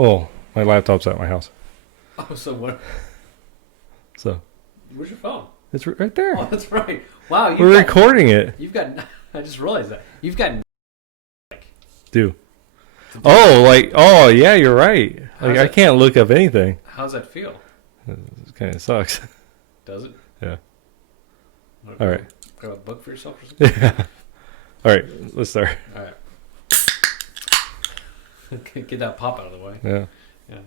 Oh, my laptop's at my house. Oh, so what? So Where's your phone? it's right there. Oh, that's right. Wow, We're recording it. You've got. I just realized that you've got. Do. Oh, yeah, you're right. Like, I can't look up anything. How's that feel? It kind of sucks. Does it? Yeah. Want All right. Grab a book for yourself or something? Yeah. All right, let's start. All right. Get that pop out of the way. Yeah. Yeah.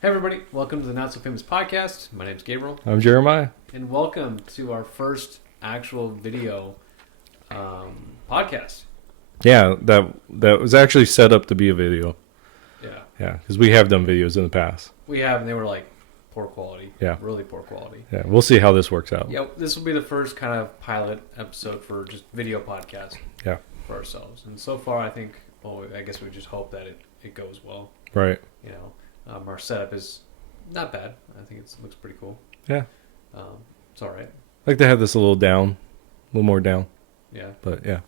Hey, everybody. Welcome to the Not So Famous Podcast. My name's Gabriel. I'm Jeremiah. And welcome to our first actual video podcast. Yeah, that was actually set up to be a video. Yeah. Yeah, because we have done videos in the past. We have, and they were like poor quality. Yeah. Really poor quality. Yeah, we'll see how this works out. Yeah, this will be the first kind of pilot episode for just video podcast. Yeah. For ourselves. And so far, I think, well, I guess we just hope that it goes well. Right. You know, our setup is not bad. I think it looks pretty cool. Yeah. It's all right. I'd like to have this a little more down. Yeah. But yeah.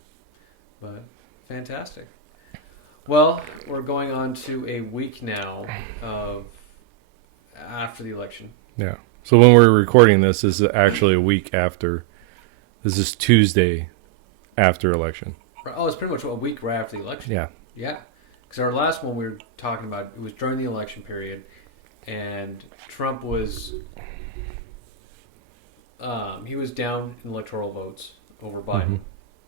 But fantastic. Well, we're going on to a week now of after the election. Yeah. So when we're recording this is actually a week after. This is Tuesday after election. Oh, it's pretty much a week right after the election. Yeah. Yeah. Because our last one we were talking about, it was during the election period, and Trump was he was down in electoral votes over Biden.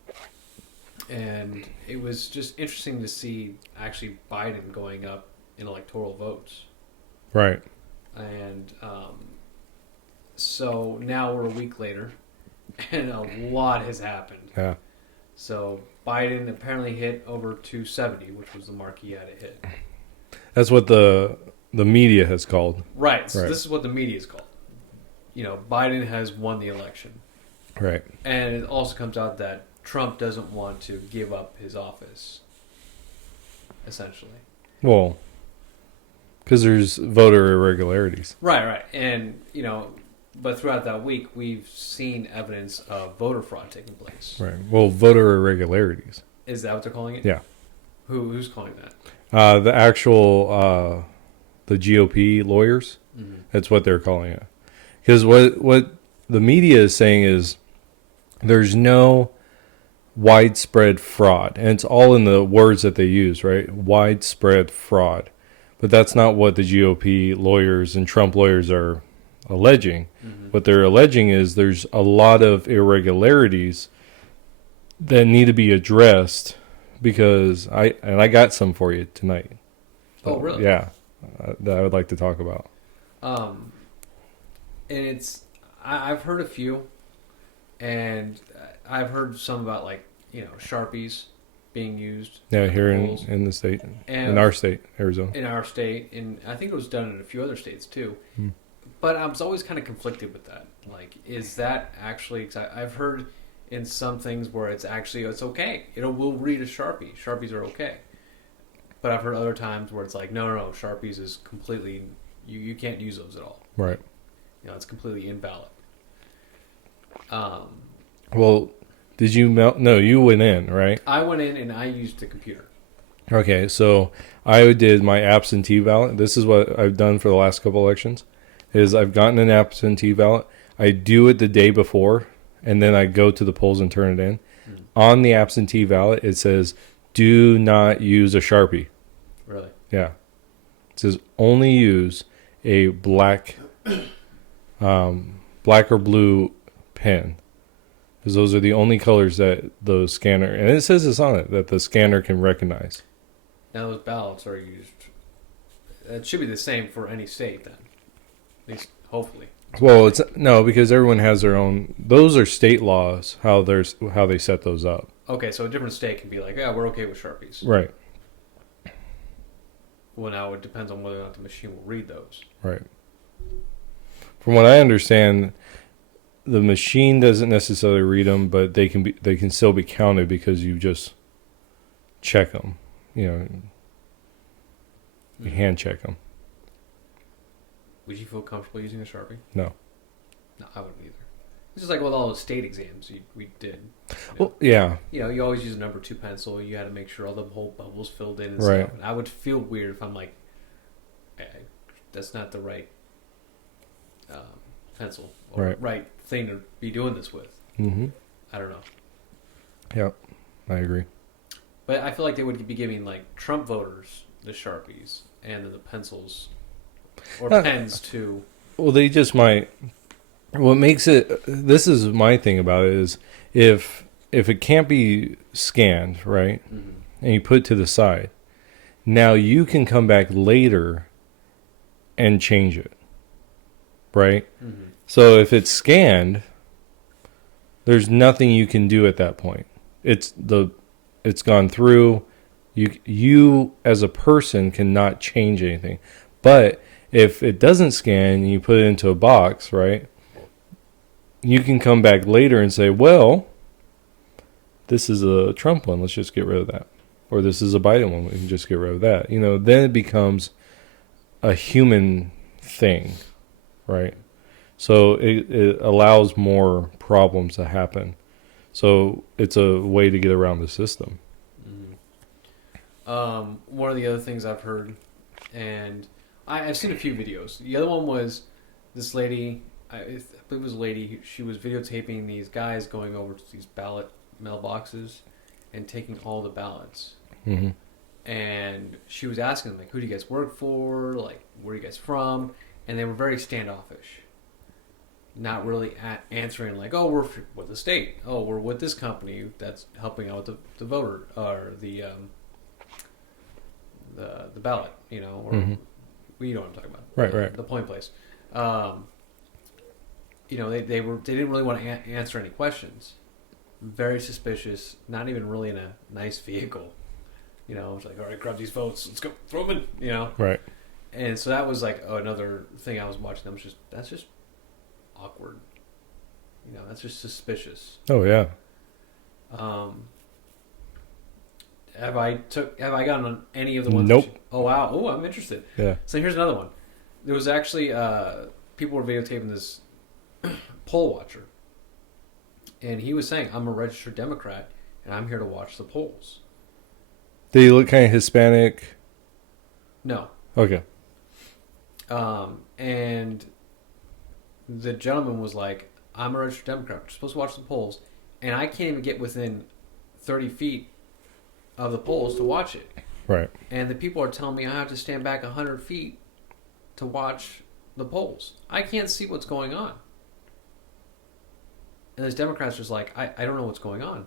Mm-hmm. And it was just interesting to see actually Biden going up in electoral votes. Right. And so now we're a week later, and a lot has happened. Yeah. So Biden apparently hit over 270, which was the mark he had to hit. That's what the media has called. Right. So this is what the media is called. You know, Biden has won the election. Right. And it also comes out that Trump doesn't want to give up his office, essentially. Well, because there's voter irregularities. Right. And, you know, but throughout that week, we've seen evidence of voter fraud taking place. Right. Well, voter irregularities. Is that what they're calling it? Yeah. Who's calling that? The actual the GOP lawyers. Mm-hmm. That's what they're calling it. Because what the media is saying is there's no widespread fraud, and it's all in the words that they use, right? Widespread fraud, but that's not what the GOP lawyers and Trump lawyers are alleging. Mm-hmm. What they're alleging is there's a lot of irregularities that need to be addressed, because I got some for you tonight. Oh, really? Yeah, that I would like to talk about. And I've heard a few, and I've heard some about, like, you know, Sharpies being used. Yeah, here in the state, in our state, Arizona. In our state, and I think it was done in a few other states too. Hmm. But I was always kind of conflicted with that. Like, is that actually? Cause I've heard in some things where it's okay. We'll read a Sharpie. Sharpies are okay. But I've heard other times where it's like, no, Sharpies is completely, you can't use those at all. Right. You know, it's completely invalid. Well, did you No, you went in, right? I went in and I used the computer. Okay, so I did my absentee ballot. This is what I've done for the last couple elections. Is I've gotten an absentee ballot. I do it the day before, and then I go to the polls and turn it in. Mm. On the absentee ballot, it says, "Do not use a Sharpie." Really? Yeah. It says only use a black or blue pen, because those are the only colors that the scanner, and it says this on it, that the scanner can recognize. Now those ballots are used. It should be the same for any state then, at least hopefully. Well, it's no, because everyone has their own. Those are state laws. How they set those up. Okay, so a different state can be like, yeah, we're okay with Sharpies. Right. Well, now it depends on whether or not the machine will read those. Right. From what I understand, the machine doesn't necessarily read them, but they can still be counted because you just check them. You know, you hand check them. Would you feel comfortable using a Sharpie? No. No, I wouldn't either. It's just like with all the state exams we did. Well, yeah. You know, you always use a number 2 pencil. You had to make sure all the whole bubbles filled in and right. stuff. And I would feel weird if I'm like that's not the right pencil or Right. right thing to be doing this with. Mm-hmm. I don't know. Yep. I agree. But I feel like they would be giving like Trump voters the Sharpies and then the pencils or pens to. Well, they just might. What makes it? This is my thing about it is if it can't be scanned, right, Mm-hmm. and you put it to the side, now you can come back later and change it, right? Mm-hmm. So if it's scanned, there's nothing you can do at that point. It's gone through. You as a person cannot change anything. But if it doesn't scan and you put it into a box, right? You can come back later and say, well, this is a Trump one. Let's just get rid of that. Or this is a Biden one. We can just get rid of that. Then it becomes a human thing, right? So it allows more problems to happen. So it's a way to get around the system. Mm-hmm. One of the other things I've heard, and I've seen a few videos. The other one was this lady, I believe it was a lady, she was videotaping these guys going over to these ballot mailboxes and taking all the ballots. Mm-hmm. And she was asking them, like, who do you guys work for? Like, where are you guys from? And they were very standoffish. Not really answering, like, oh, we're with the state. Oh, we're with this company that's helping out with the voter, or the ballot, or Mm-hmm. you know what I'm talking about. Right. The polling place. They didn't really want to answer any questions. Very suspicious. Not even really in a nice vehicle. It's like, all right, grab these votes. Let's go. Throw them in. Right. And so that was like another thing I was watching. That's just awkward. That's just suspicious. Oh, yeah. Have I gotten on any of the ones? Nope. Oh wow. Oh, I'm interested. Yeah. So here's another one. There was actually people were videotaping this poll watcher, and he was saying, "I'm a registered Democrat, and I'm here to watch the polls." They look kind of Hispanic. No. Okay. And the gentleman was like, "I'm a registered Democrat. We're supposed to watch the polls, and I can't even get within 30 feet of the polls to watch it. Right. And the people are telling me I have to stand back 100 feet to watch the polls. I can't see what's going on." And this Democrat's just like, I don't know what's going on.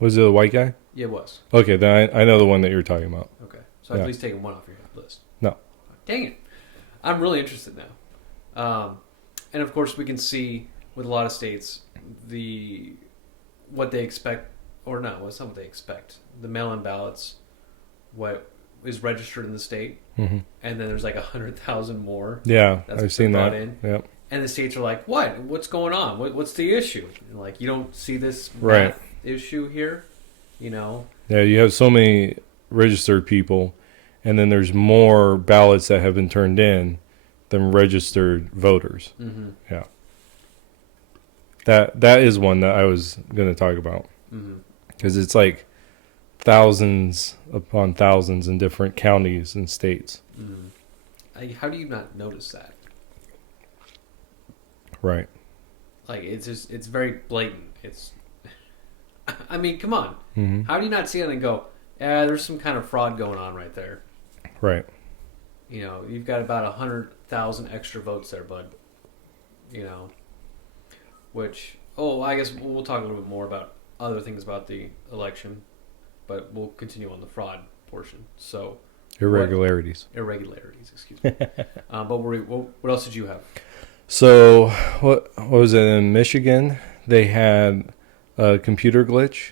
Was it a white guy? Yeah, it was. Okay, then I know the one that you're talking about. Okay. So I've at least taken one off your list. No. Dang it. I'm really interested now. And of course, we can see with a lot of states what they expect, or no, it's not what they expect. The mail-in ballots, what is registered in the state, Mm-hmm. and then there's like 100,000 more. Yeah, That's I've seen that. in. Yep. And the states are like, what? What's going on? What's the issue? And like, you don't see this Right. math issue here? Yeah, you have so many registered people, and then there's more ballots that have been turned in than registered voters. Mm-hmm. Yeah. That is one that I was going to talk about. Mm-hmm. Because it's like thousands upon thousands in different counties and states. Mm-hmm. How do you not notice that? Right. Like, it's very blatant. I mean, come on. Mm-hmm. How do you not see it and go, there's some kind of fraud going on right there? Right. You've got about 100,000 extra votes there, bud. Which, I guess we'll talk a little bit more about other things about the election, but we'll continue on the fraud portion. So, Irregularities. Irregularities, excuse me. But what else did you have? So, what was it in Michigan? They had a computer glitch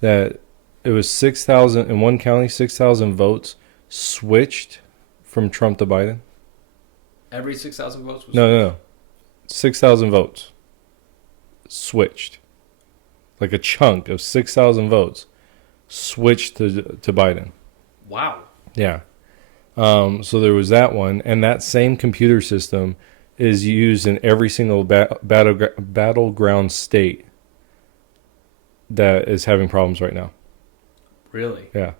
that it was 6,000 in one county, 6,000 votes switched from Trump to Biden. Every 6,000 votes was No. 6,000 votes switched. Like a chunk of 6,000 votes switched to Biden. Wow. Yeah. So there was that one, and that same computer system is used in every single battleground state that is having problems right now. Really? Yeah.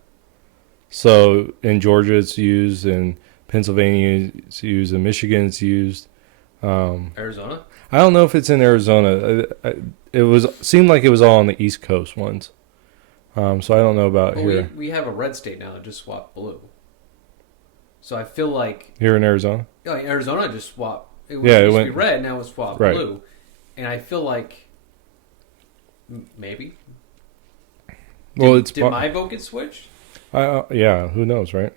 So in Georgia it's used, in Pennsylvania's used, and Michigan's used. Arizona? I don't know if it's in Arizona. It was seemed like it was all on the East Coast ones. So I don't know about Well, here. we have a red state now that just swapped blue. So I feel like Here in Arizona? Arizona just swapped. It Yeah, it used to went be red, now it's swapped right. blue. And I feel like maybe. Well, Did my vote get switched? yeah, who knows, right?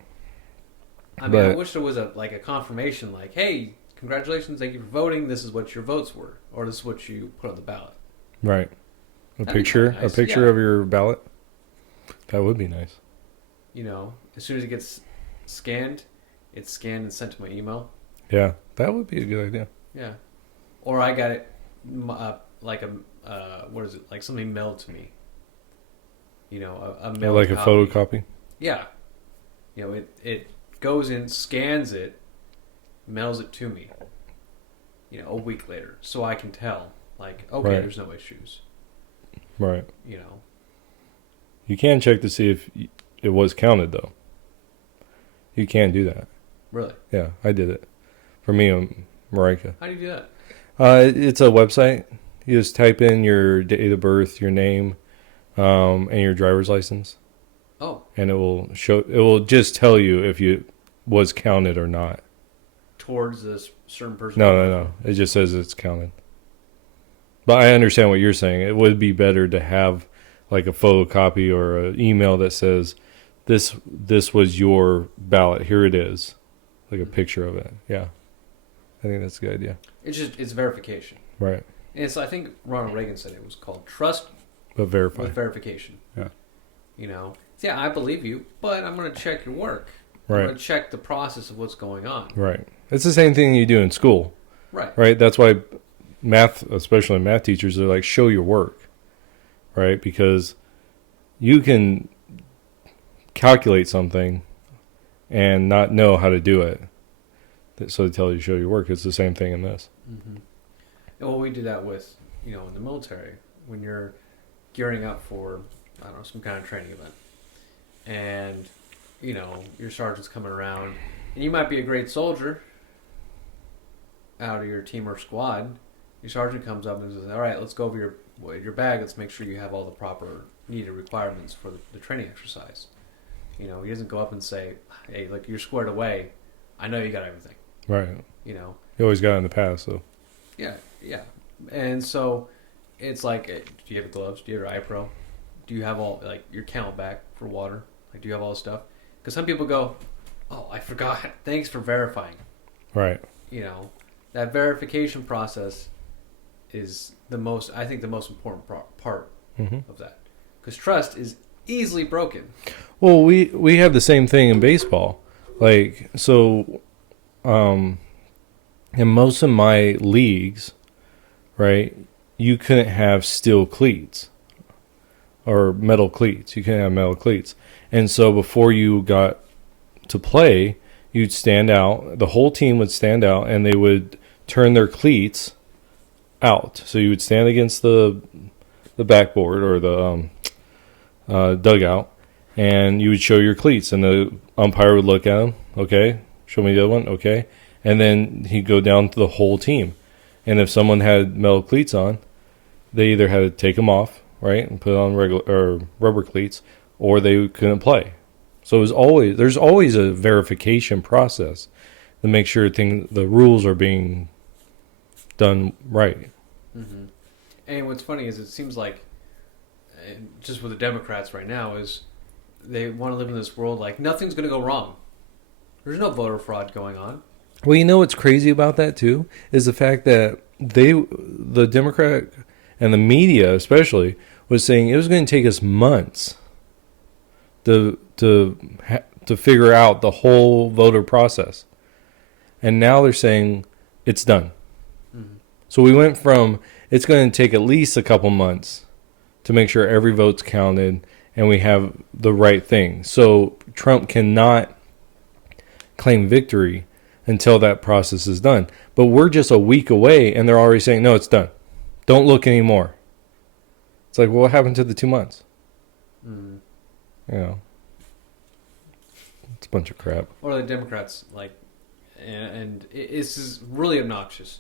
I mean, I wish there was a confirmation, like, hey, congratulations, thank you for voting. This is what your votes were, or this is what you put on the ballot. Right. A That'd be picture, kinda nice, a picture yeah. of your ballot. That would be nice. You know, as soon as it gets scanned, it's scanned and sent to my email. Yeah, that would be a good idea. Yeah, or I got it like what is it, like something mailed to me. You know, a mailed Like a copy. photocopy. Yeah, you know, it goes in, scans it, mails it to me. You know, a week later, so I can tell, like, okay, Right. there's no issues. Right. You know, You can check to see if it was counted, though. You can do that. really. Yeah, I did it. For me, Marika. How do you do that? It's a website. You just type in your date of birth, your name, and your driver's license, Oh, and it will show. It will just tell you if you was counted or not. towards this certain person. No. It just says it's counted. But I understand what you're saying. It would be better to have like a photocopy or an email that says this was your ballot. Here it is, like a picture of it. Yeah, I think that's a good idea. It's verification. Right, And it's, I think Ronald Reagan said it was called trust but verify. with verification. Yeah. You know, yeah, I believe you, but I'm going to check your work. I'm Right. going to check the process of what's going on. Right. It's the same thing you do in school. Right. Right. That's why math, especially math teachers, are like, show your work. Right. Because you can calculate something and not know how to do it. So they tell you to show your work. It's the same thing in this. Mm-hmm. Well, we do that with, you know, in the military when you're gearing up for, I don't know, some kind of training event, and you know your sergeant's coming around, and you might be a great soldier out of your team or squad. Your sergeant comes up and says, "All right, let's go over your bag. Let's make sure you have all the proper needed requirements for the training exercise." You know, he doesn't go up and say, "Hey, look, you're squared away. I know you got everything." Right. You know. You always got it in the past, so. Yeah. And so it's like, do you have gloves? Do you have your iPro? Do you have all, like, your Camelback for water? Like, do you have all this stuff? Because some people go, oh, I forgot. Thanks for verifying. Right. You know, that verification process is I think the most important part Mm-hmm. of that. Because trust is easily broken. Well, we have the same thing in baseball. Like, so, in most of my leagues, right, you couldn't have steel cleats or metal cleats. You couldn't have metal cleats. And so before you got to play, you'd stand out. The whole team would stand out, and they would turn their cleats out. So you would stand against the backboard or the dugout, and you would show your cleats, and the umpire would look at them. Okay, show me the other one. Okay, and then he'd go down to the whole team. And if someone had metal cleats on, they either had to take them off, right, and put on regular or rubber cleats, or they couldn't play. So there's always a verification process to make sure the rules are being done right. Mm-hmm. And what's funny is it seems like, just with the Democrats right now, is they want to live in this world like nothing's going to go wrong. There's no voter fraud going on. Well, you know what's crazy about that too is the fact that the Democrat and the media especially was saying it was going to take us months to figure out the whole voter process, and now they're saying it's done. Mm-hmm. So we went from it's going to take at least a couple months to make sure every vote's counted and we have the right thing. So Trump cannot claim victory until that process is done. But we're just a week away, and they're already saying, no, it's done. Don't look anymore. It's like, well, what happened to the 2 months? Mm-hmm. You know, it's a bunch of crap. Or the Democrats, like, and it's just really obnoxious.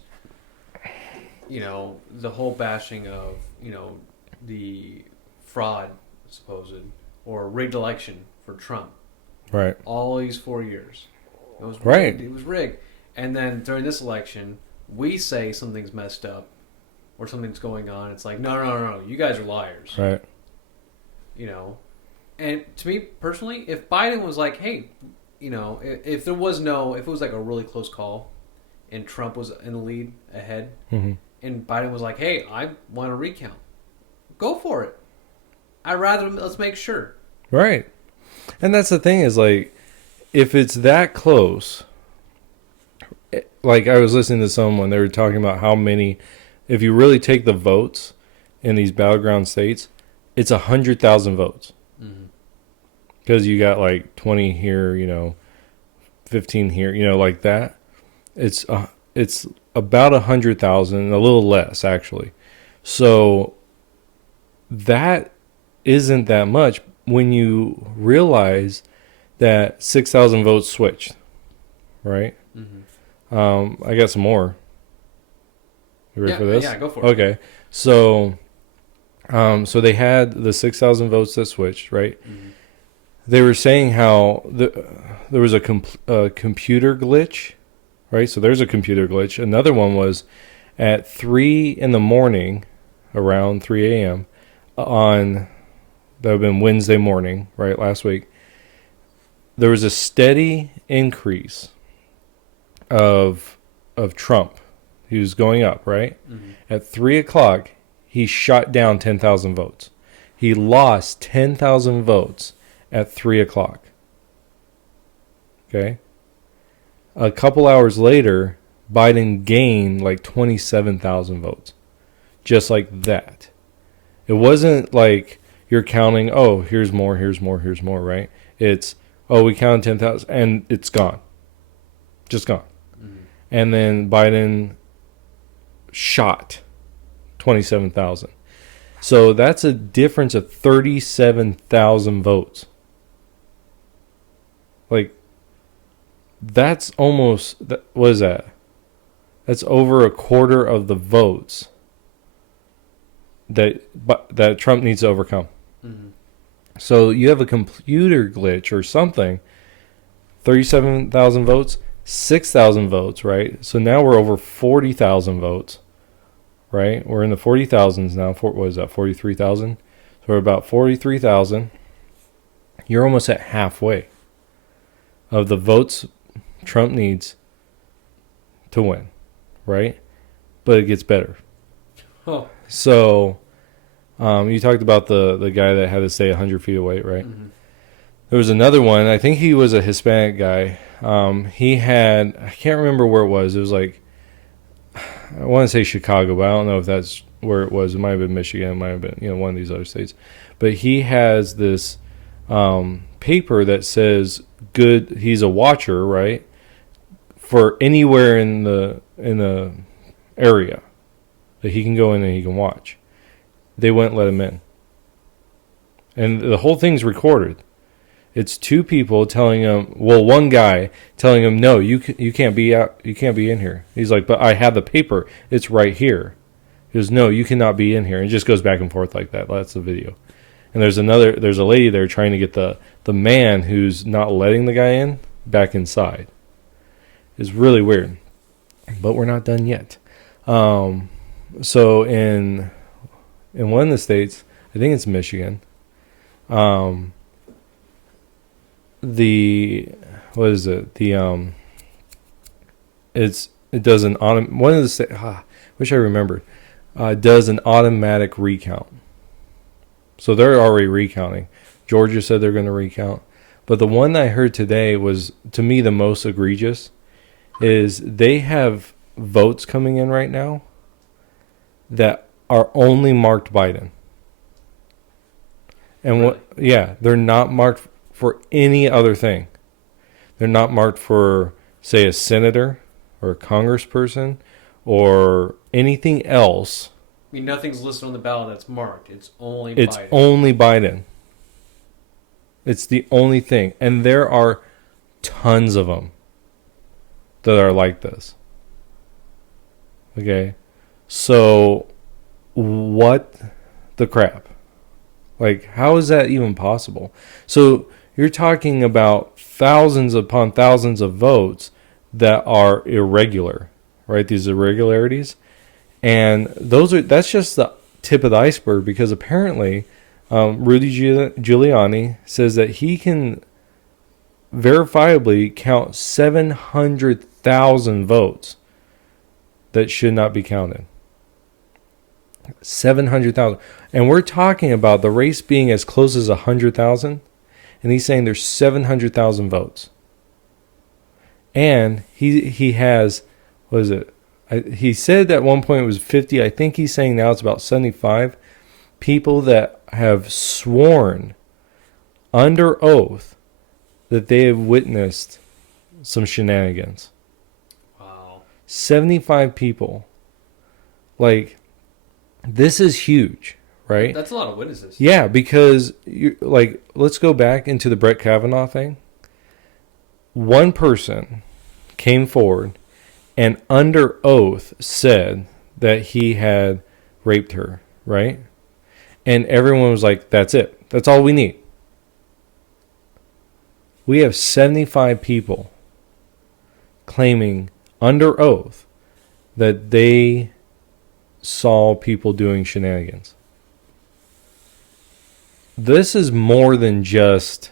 You know, the whole bashing of, you know, the fraud, supposed, or rigged election for Trump. Right. All these 4 years. It was Right. rigged. It was rigged. And then during this election, we say something's messed up or something's going on. It's like, no, you guys are liars. Right. You know? And to me, personally, if Biden was like, hey, you know, if it was like a really close call and Trump was in the lead ahead, Mm-hmm. and Biden was like, hey, I want to recount, go for it. Let's make sure. Right. And that's the thing is, like, if it's that close, like I was listening to someone, they were talking about how many, if you really take the votes in these battleground states, it's 100,000 votes. Because you got like 20 here, you know, 15 here, you know, like that. It's about 100,000, a little less actually. So that isn't that much when you realize that 6,000 votes switched, right? Mm-hmm. I got some more. You ready for this? Yeah, go for it. Okay, so they had the 6,000 votes that switched, right? Mm-hmm. They were saying how there was a computer glitch, right? So there's a computer glitch. Another one was at 3 in the morning, around 3 a.m. on, that would have been Wednesday morning, right, last week. There was a steady increase of Trump. He was going up, right? Mm-hmm. At 3 o'clock, he shot down 10,000 votes. He lost 10,000 votes at 3 o'clock. Okay? A couple hours later, Biden gained like 27,000 votes. Just like that. It wasn't like you're counting, oh, here's more, right? It's, oh, we counted 10,000 and it's gone. Just gone. Mm-hmm. And then Biden shot 27,000. So that's a difference of 37,000 votes. Like, that's almost, what is that? That's over a quarter of the votes that Trump needs to overcome. Mm-hmm. So you have a computer glitch or something, 37,000 votes, 6,000 votes, right? So now we're over 40,000 votes, right? We're in the 40,000s now. What is that, 43,000? So we're about 43,000. You're almost at halfway of the votes Trump needs to win, right? But it gets better. Oh. So you talked about the guy that had to stay 100 feet away, right? Mm-hmm. There was another one. I think he was a Hispanic guy. He had, I can't remember where it was. It was like, I want to say Chicago, but I don't know if that's where it was. It might have been Michigan. It might have been, one of these other states. But he has this paper that says good. He's a watcher, right? For anywhere in the area that he can go in and he can watch. They wouldn't let him in, and the whole thing's recorded. It's two people telling him, well, one guy telling him, no, you can't be out, you can't be in here. He's like, but I have the paper, it's right here. He goes, no, you cannot be in here. And it just goes back and forth like that. That's the video. And there's a lady there trying to get the man who's not letting the guy in back inside. It's really weird, but we're not done yet. So in one of the states, I think it's Michigan, it does an one of the states, wish I remembered, does an automatic recount. So they're already recounting. Georgia said they're going to recount. But the one I heard today was, to me, the most egregious, is they have votes coming in right now that are only marked Biden. And really? They're not marked for any other thing. They're not marked for, say, a senator or a congressperson or anything else. I mean, nothing's listed on the ballot that's marked. It's only Biden. It's the only thing. And there are tons of them that are like this. Okay, so what the crap? Like, how is that even possible? So you're talking about thousands upon thousands of votes that are irregular, right? These irregularities. And that's just the tip of the iceberg, because apparently Rudy Giuliani says that he can verifiably count 700,000 votes that should not be counted. 700,000. And we're talking about the race being as close as 100,000. And he's saying there's 700,000 votes. And he has, what is it? He said at one point it was 50. I think he's saying now it's about 75 people that have sworn under oath that they have witnessed some shenanigans. Wow. 75 people. Like, this is huge, right? That's a lot of witnesses. Yeah, because let's go back into the Brett Kavanaugh thing. One person came forward and under oath said that he had raped her, right? And everyone was like, that's it. That's all we need. We have 75 people claiming under oath that they saw people doing shenanigans. This is more than just,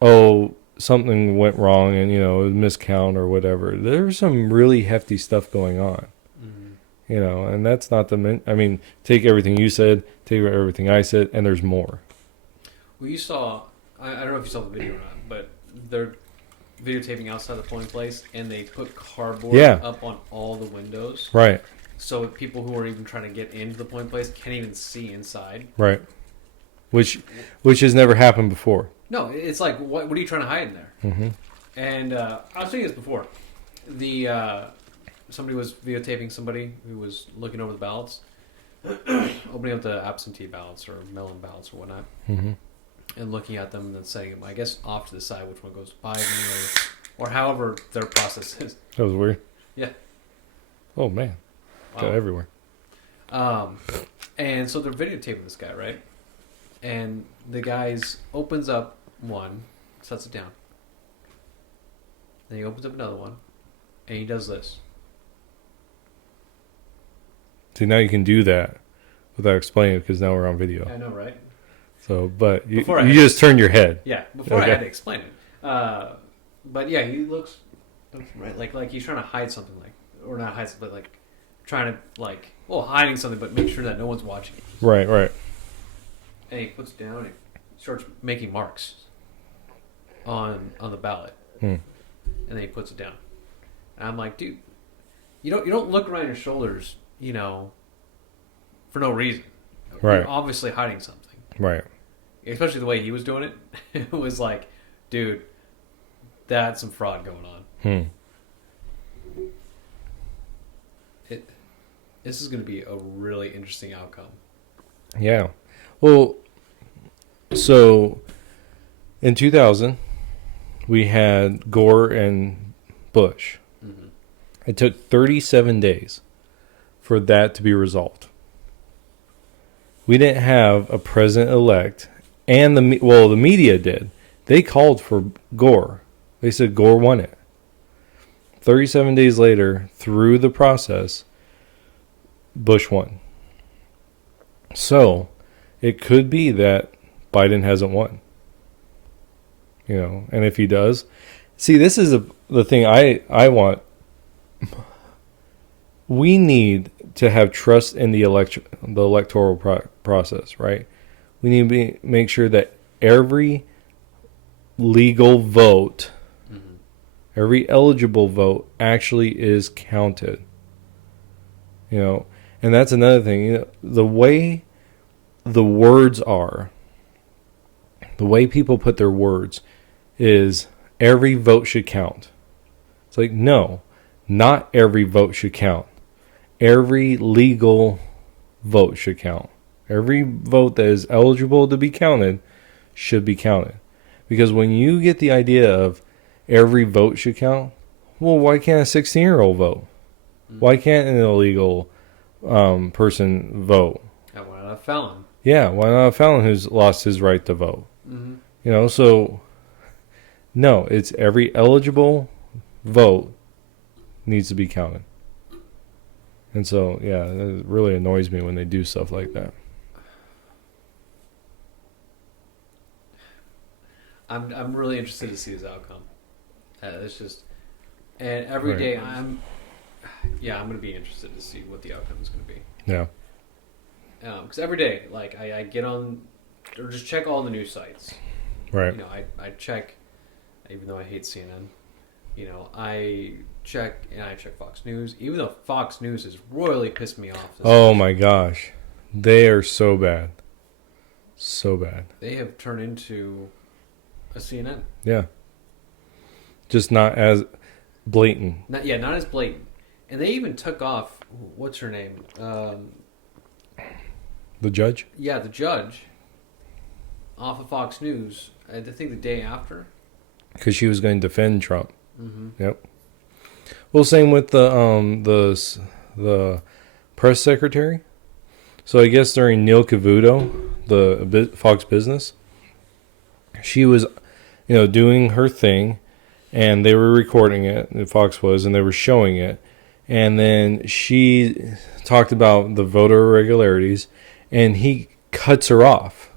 something went wrong and, it was miscount or whatever. There's some really hefty stuff going on. Mm-hmm. And that's not take everything you said, take everything I said, and there's more. Well, you saw, I don't know if you saw the video or not, but they're videotaping outside the polling place, and they put cardboard up on all the windows. Right. So people who are even trying to get into the polling place can't even see inside. Right. Which has never happened before. No, it's like, what are you trying to hide in there? Mm-hmm. And I was saying this before. Somebody was videotaping somebody who was looking over the ballots, opening up the absentee ballots or mail-in ballots or whatnot, mm-hmm. and looking at them and then setting them, I guess, off to the side, which one goes by me or however their process is. That was weird. Yeah. Oh, man. Got everywhere. And so they're videotaping this guy, right? And the guy opens up one, sets it down. Then he opens up another one, and he does this. See, now you can do that without explaining it, because now we're on video. I know, right? So, but you I just turn your head. Yeah, before I had to explain it. But yeah, he looks right like he's trying to hide something, or not hide something, but like trying to hiding something, but make sure that no one's watching. Right. And he puts it down and starts making marks on the ballot, and then he puts it down. And I'm like, dude, you don't look around your shoulders, for no reason. Right. You're obviously hiding something. Right. Especially the way he was doing it. It was like, dude, that's some fraud going on. This is going to be a really interesting outcome. Yeah. Well, so in 2000, we had Gore and Bush. Mm-hmm. It took 37 days for that to be resolved. We didn't have a president-elect, and the media did. They called for Gore. They said Gore won it. 37 days later, through the process, Bush won. So, it could be that Biden hasn't won. And if he does, see, this is the thing I want. We need to have trust in the electoral process, right? We need to make sure that every legal vote, every eligible vote actually is counted. And that's another thing. The way the words are, the way people put their words is every vote should count. It's like, no, not every vote should count. Every legal vote should count. Every vote that is eligible to be counted should be counted. Because when you get the idea of every vote should count, well, why can't a 16-year-old vote? Why can't an illegal person vote? I want a felon. Yeah, why not a felon who's lost his right to vote? So no, it's every eligible vote needs to be counted. And so, yeah, it really annoys me when they do stuff like that. I'm really interested to see his outcome. It's just, and every day I'm going to be interested to see what the outcome is going to be. Yeah. Because every day, like I get on, or just check all the news sites. Right. I check, even though I hate CNN. I check Fox News, even though Fox News has royally pissed me off. Oh my gosh, they are so bad, so bad. They have turned into a CNN. Yeah. Just not as blatant. Not as blatant. And they even took off, what's her name? The judge? Yeah, the judge. Off of Fox News, I think the day after. Because she was going to defend Trump. Yep. Well, same with the press secretary. So I guess during Neil Cavuto, the Fox Business, she was, doing her thing, and they were recording it. Fox was, and they were showing it, and then she talked about the voter irregularities, and he cuts her off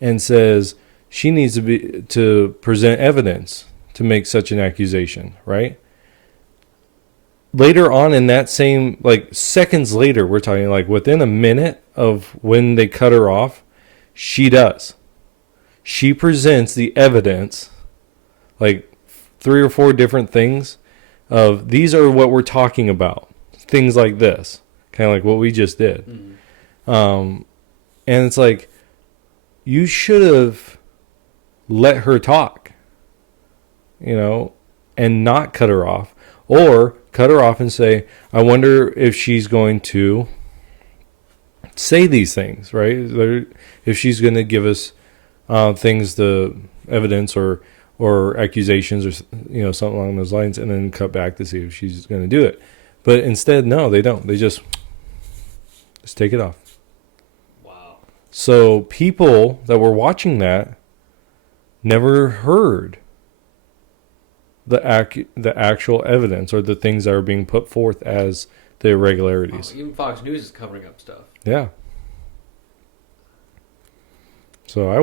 and says she needs to present evidence to make such an accusation, right? Later on in that same, seconds later, we're talking within a minute of when they cut her off, she does. She presents the evidence, 3 or 4 different things of these are what we're talking about. Things like this, kind of like what we just did. And it's you should have let her talk, and not cut her off, or cut her off and say, I wonder if she's going to say these things, right? If she's going to give us things, the evidence or accusations or something along those lines, and then cut back to see if she's going to do it. But instead, no, they don't. They just take it off. Wow. So people that were watching that never heard the actual evidence or the things that are being put forth as the irregularities. Even Fox News is covering up stuff. Yeah. So I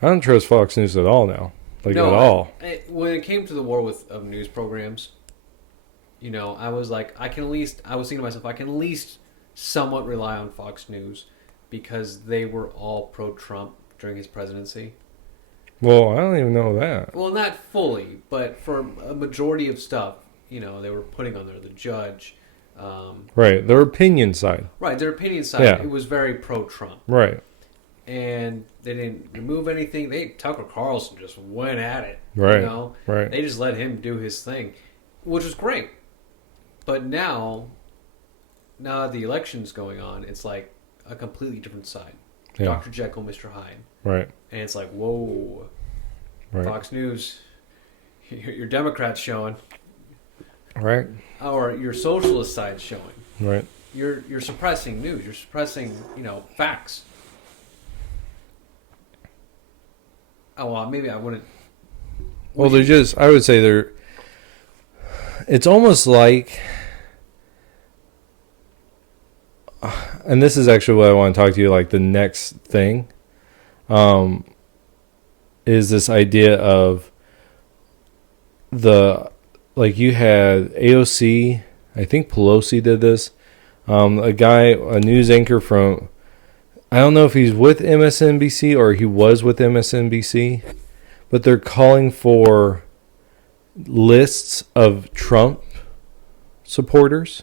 don't trust Fox News at all now. At all. When it came to the war of news programs, I was thinking to myself, I can at least somewhat rely on Fox News because they were all pro-Trump during his presidency. Well, I don't even know that. Well, not fully, but for a majority of stuff, they were putting on there the judge. Right, their opinion side. Right, their opinion side. Yeah. It was very pro-Trump. Right. And they didn't remove anything. Tucker Carlson just went at it. Right. Right. They just let him do his thing, which was great. But now that the election's going on, it's like a completely different side. Yeah. Dr. Jekyll, Mr. Hyde. Right. And it's like, whoa, right. Fox News, your Democrats showing. Right. Or your socialist side showing. Right. You're suppressing news. You're suppressing, facts. Oh, well, maybe I wouldn't. Well, I would say it's almost like, and this is actually what I want to talk to you, the next thing, is this idea of you had AOC, I think Pelosi did this, a news anchor from, I don't know if he's with MSNBC or he was with MSNBC, but they're calling for lists of Trump supporters.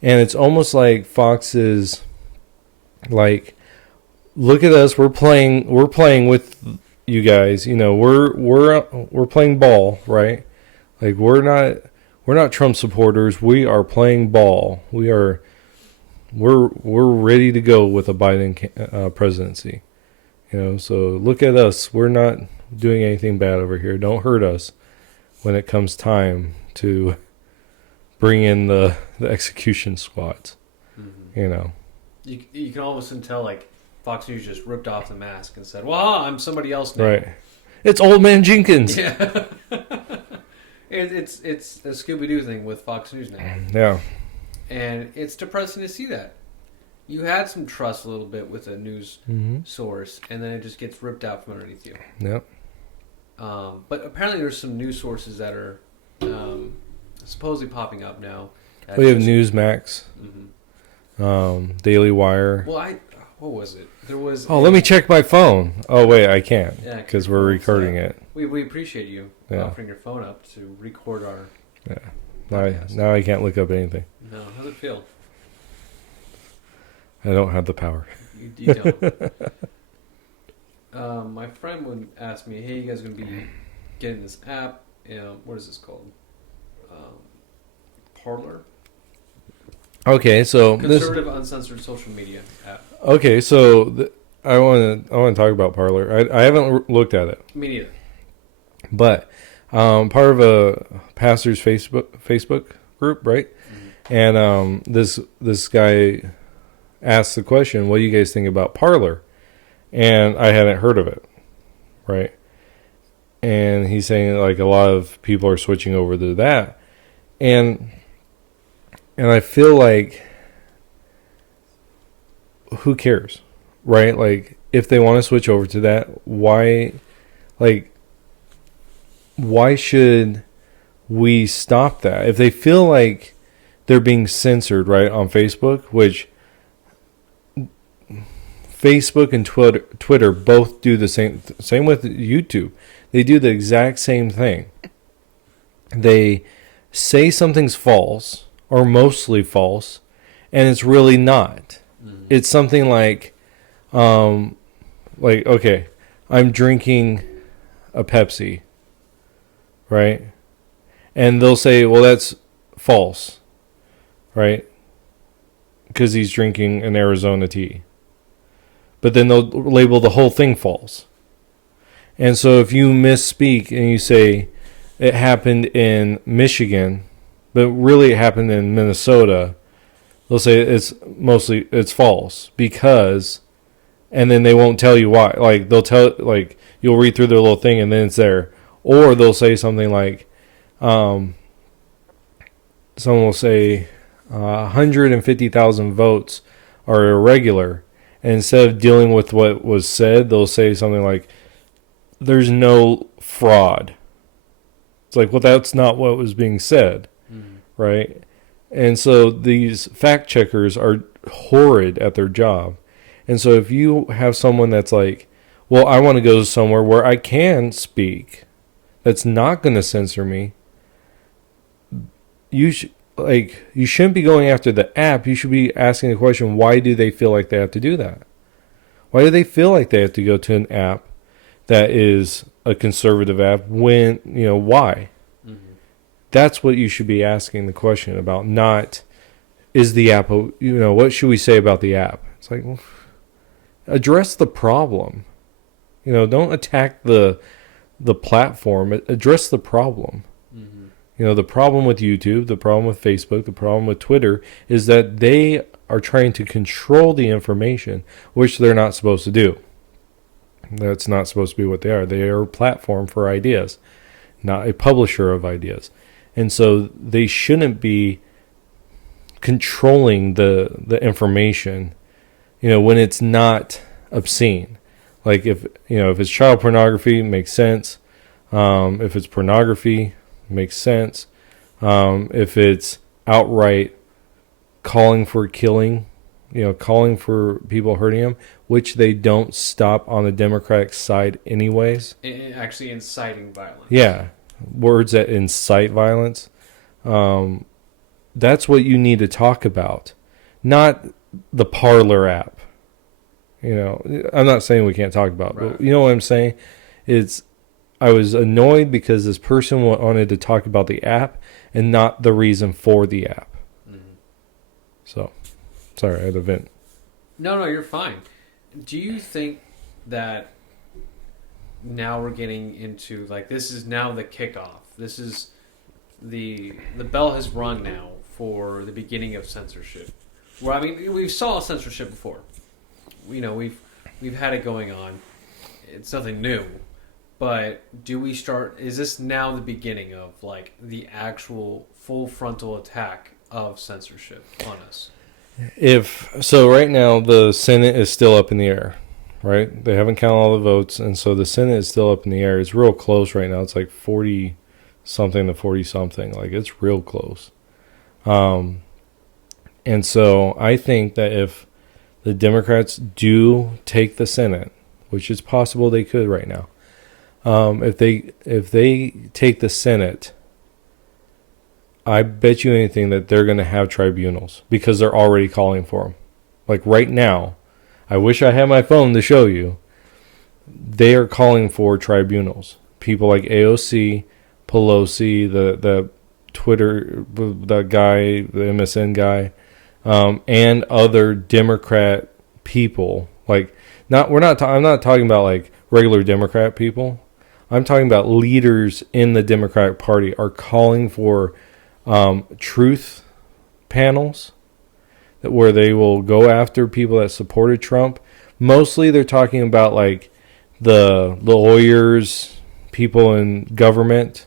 And it's almost like Fox is look at us, we're playing with you guys, we're playing ball, right? We're not Trump supporters, we are playing ball. We're ready to go with a Biden presidency. So look at us. We're not doing anything bad over here. Don't hurt us when it comes time to bring in the execution squads. Mm-hmm. You can all of a sudden tell, like, Fox News just ripped off the mask and said, well, I'm somebody else now. Right. It's Old Man Jenkins. Yeah. It's a Scooby-Doo thing with Fox News now. Yeah. And it's depressing to see that. You had some trust a little bit with a news source, and then it just gets ripped out from underneath you. Yep. But apparently there's some news sources that are supposedly popping up now. We have Newsmax, Daily Wire. Well, what was it? There was. Let me check my phone. Oh, wait, I can't. Yeah, because we're recording it. We appreciate you offering your phone up to record our. Yeah. Now I can't look up anything. No, how's it feel? I don't have the power. You don't. My friend would ask me, "Hey, you guys going to be getting this app? What is this called? Parler." Okay, so conservative uncensored social media app. Okay, so I want to talk about Parler. I haven't looked at it. Me neither. But part of a pastor's Facebook group, right? Mm-hmm. And this guy asked the question, "What do you guys think about Parler?" And I hadn't heard of it, right? And he's saying like a lot of people are switching over to that, and I feel like, who cares, right? Like, if they want to switch over to that, why should we stop that? If they feel like they're being censored, right, on Facebook, which Facebook and Twitter both do the same with YouTube. They do the exact same thing. They say something's false, or mostly false, and it's really not. It's something like, okay, I'm drinking a Pepsi, right? And they'll say, well, that's false, right? Because he's drinking an Arizona tea. But then they'll label the whole thing false. And so if you misspeak and you say it happened in Michigan, but really it happened in Minnesota, they'll say it's false because, and then they won't tell you why. Like, they'll tell, like, you'll read through their little thing and then it's there. Or they'll say something like, someone will say 150,000 votes are irregular. And instead of dealing with what was said, they'll say something like, there's no fraud. It's like, well, that's not what was being said, right? And so these fact checkers are horrid at their job. And so if you have someone that's like, well, I want to go somewhere where I can speak, that's not going to censor me, you shouldn't be going after the app. You should be asking the question, why do they feel like they have to do that? Why do they feel like they have to go to an app that is a conservative app when, why? Mm-hmm. That's what you should be asking the question about, not is the app, what should we say about the app? It's like, well, address the problem. Don't attack the platform. Address the problem. The problem with YouTube, the problem with Facebook, the problem with Twitter is that they are trying to control the information, which they're not supposed to do. That's not supposed to be what they are. They are a platform for ideas, not a publisher of ideas. And so they shouldn't be controlling the information, when it's not obscene. Like if it's child pornography, it makes sense. If it's pornography, makes sense. If it's outright calling for killing, calling for people hurting them, which they don't stop on the Democratic side anyways. Actually inciting violence. Yeah. Words that incite violence. That's what you need to talk about. Not the Parler app. I'm not saying we can't talk about it, right. But you know what I'm saying? I was annoyed because this person wanted to talk about the app and not the reason for the app. Mm-hmm. So, sorry, I had to vent. No, you're fine. Do you think that now we're getting into, like, this is now the kickoff. This is the bell has rung now for the beginning of censorship. Well, I mean, we saw censorship before. You know, we've had it going on. It's nothing new. But do we start? Is this now the beginning of, like, the actual full frontal attack of censorship on us? If so, right now the Senate is still up in the air, right? They haven't counted all the votes, and so the Senate is still up in the air. It's real close right now. It's like 40 something to 40 something. Like, it's real close. And so I think that if the Democrats do take the Senate, which is possible they could right now, if they take the Senate, I bet you anything that they're going to have tribunals, because they're already calling for them. Like right now, I wish I had my phone to show you. They are calling for tribunals. People like AOC, Pelosi, the Twitter, the guy, the MSN guy, and other Democrat people. Like, I'm not talking about like regular Democrat people. I'm talking about leaders in the Democratic Party are calling for truth panels where they will go after people that supported Trump. Mostly they're talking about like the lawyers, people in government.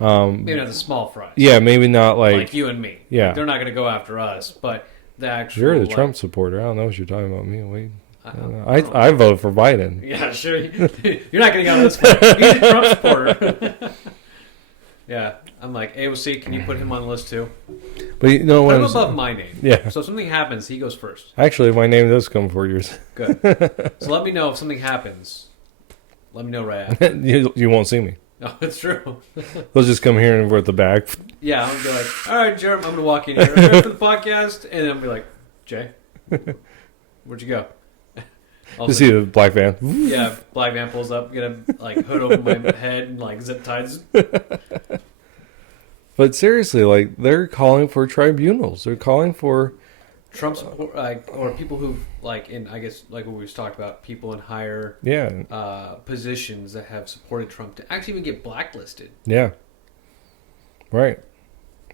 Maybe not the small fries. Yeah, maybe not like you and me. Yeah. Like, they're not going to go after us, but the actual... You're the like, Trump supporter. I don't know what you're talking about. Me and Wade. I vote for Biden. Yeah, sure. You're not getting out of this fight. He's a Trump supporter. Yeah, I'm like, AOC, can you put him on the list too? But you know Put what? him above my name. Yeah. So if something happens, he goes first. Actually, my name does come 4 years. Good. So let me know if something happens. Let me know right after. You won't see me. No, it's true. They'll just come here and we're at the back. Yeah, I'm going to be like, all right, Jeremy, I'm going to walk in here. I'm here for the podcast. And I'm going to be like, Jay, where'd you go? You see the black van. Yeah, black van pulls up, get a like hood over my head and like zip ties. But seriously, like, they're calling for tribunals. They're calling for Trump support, like, or people who like in, I guess, like what we just talked about, people in higher positions that have supported Trump to actually even get blacklisted. Yeah. Right.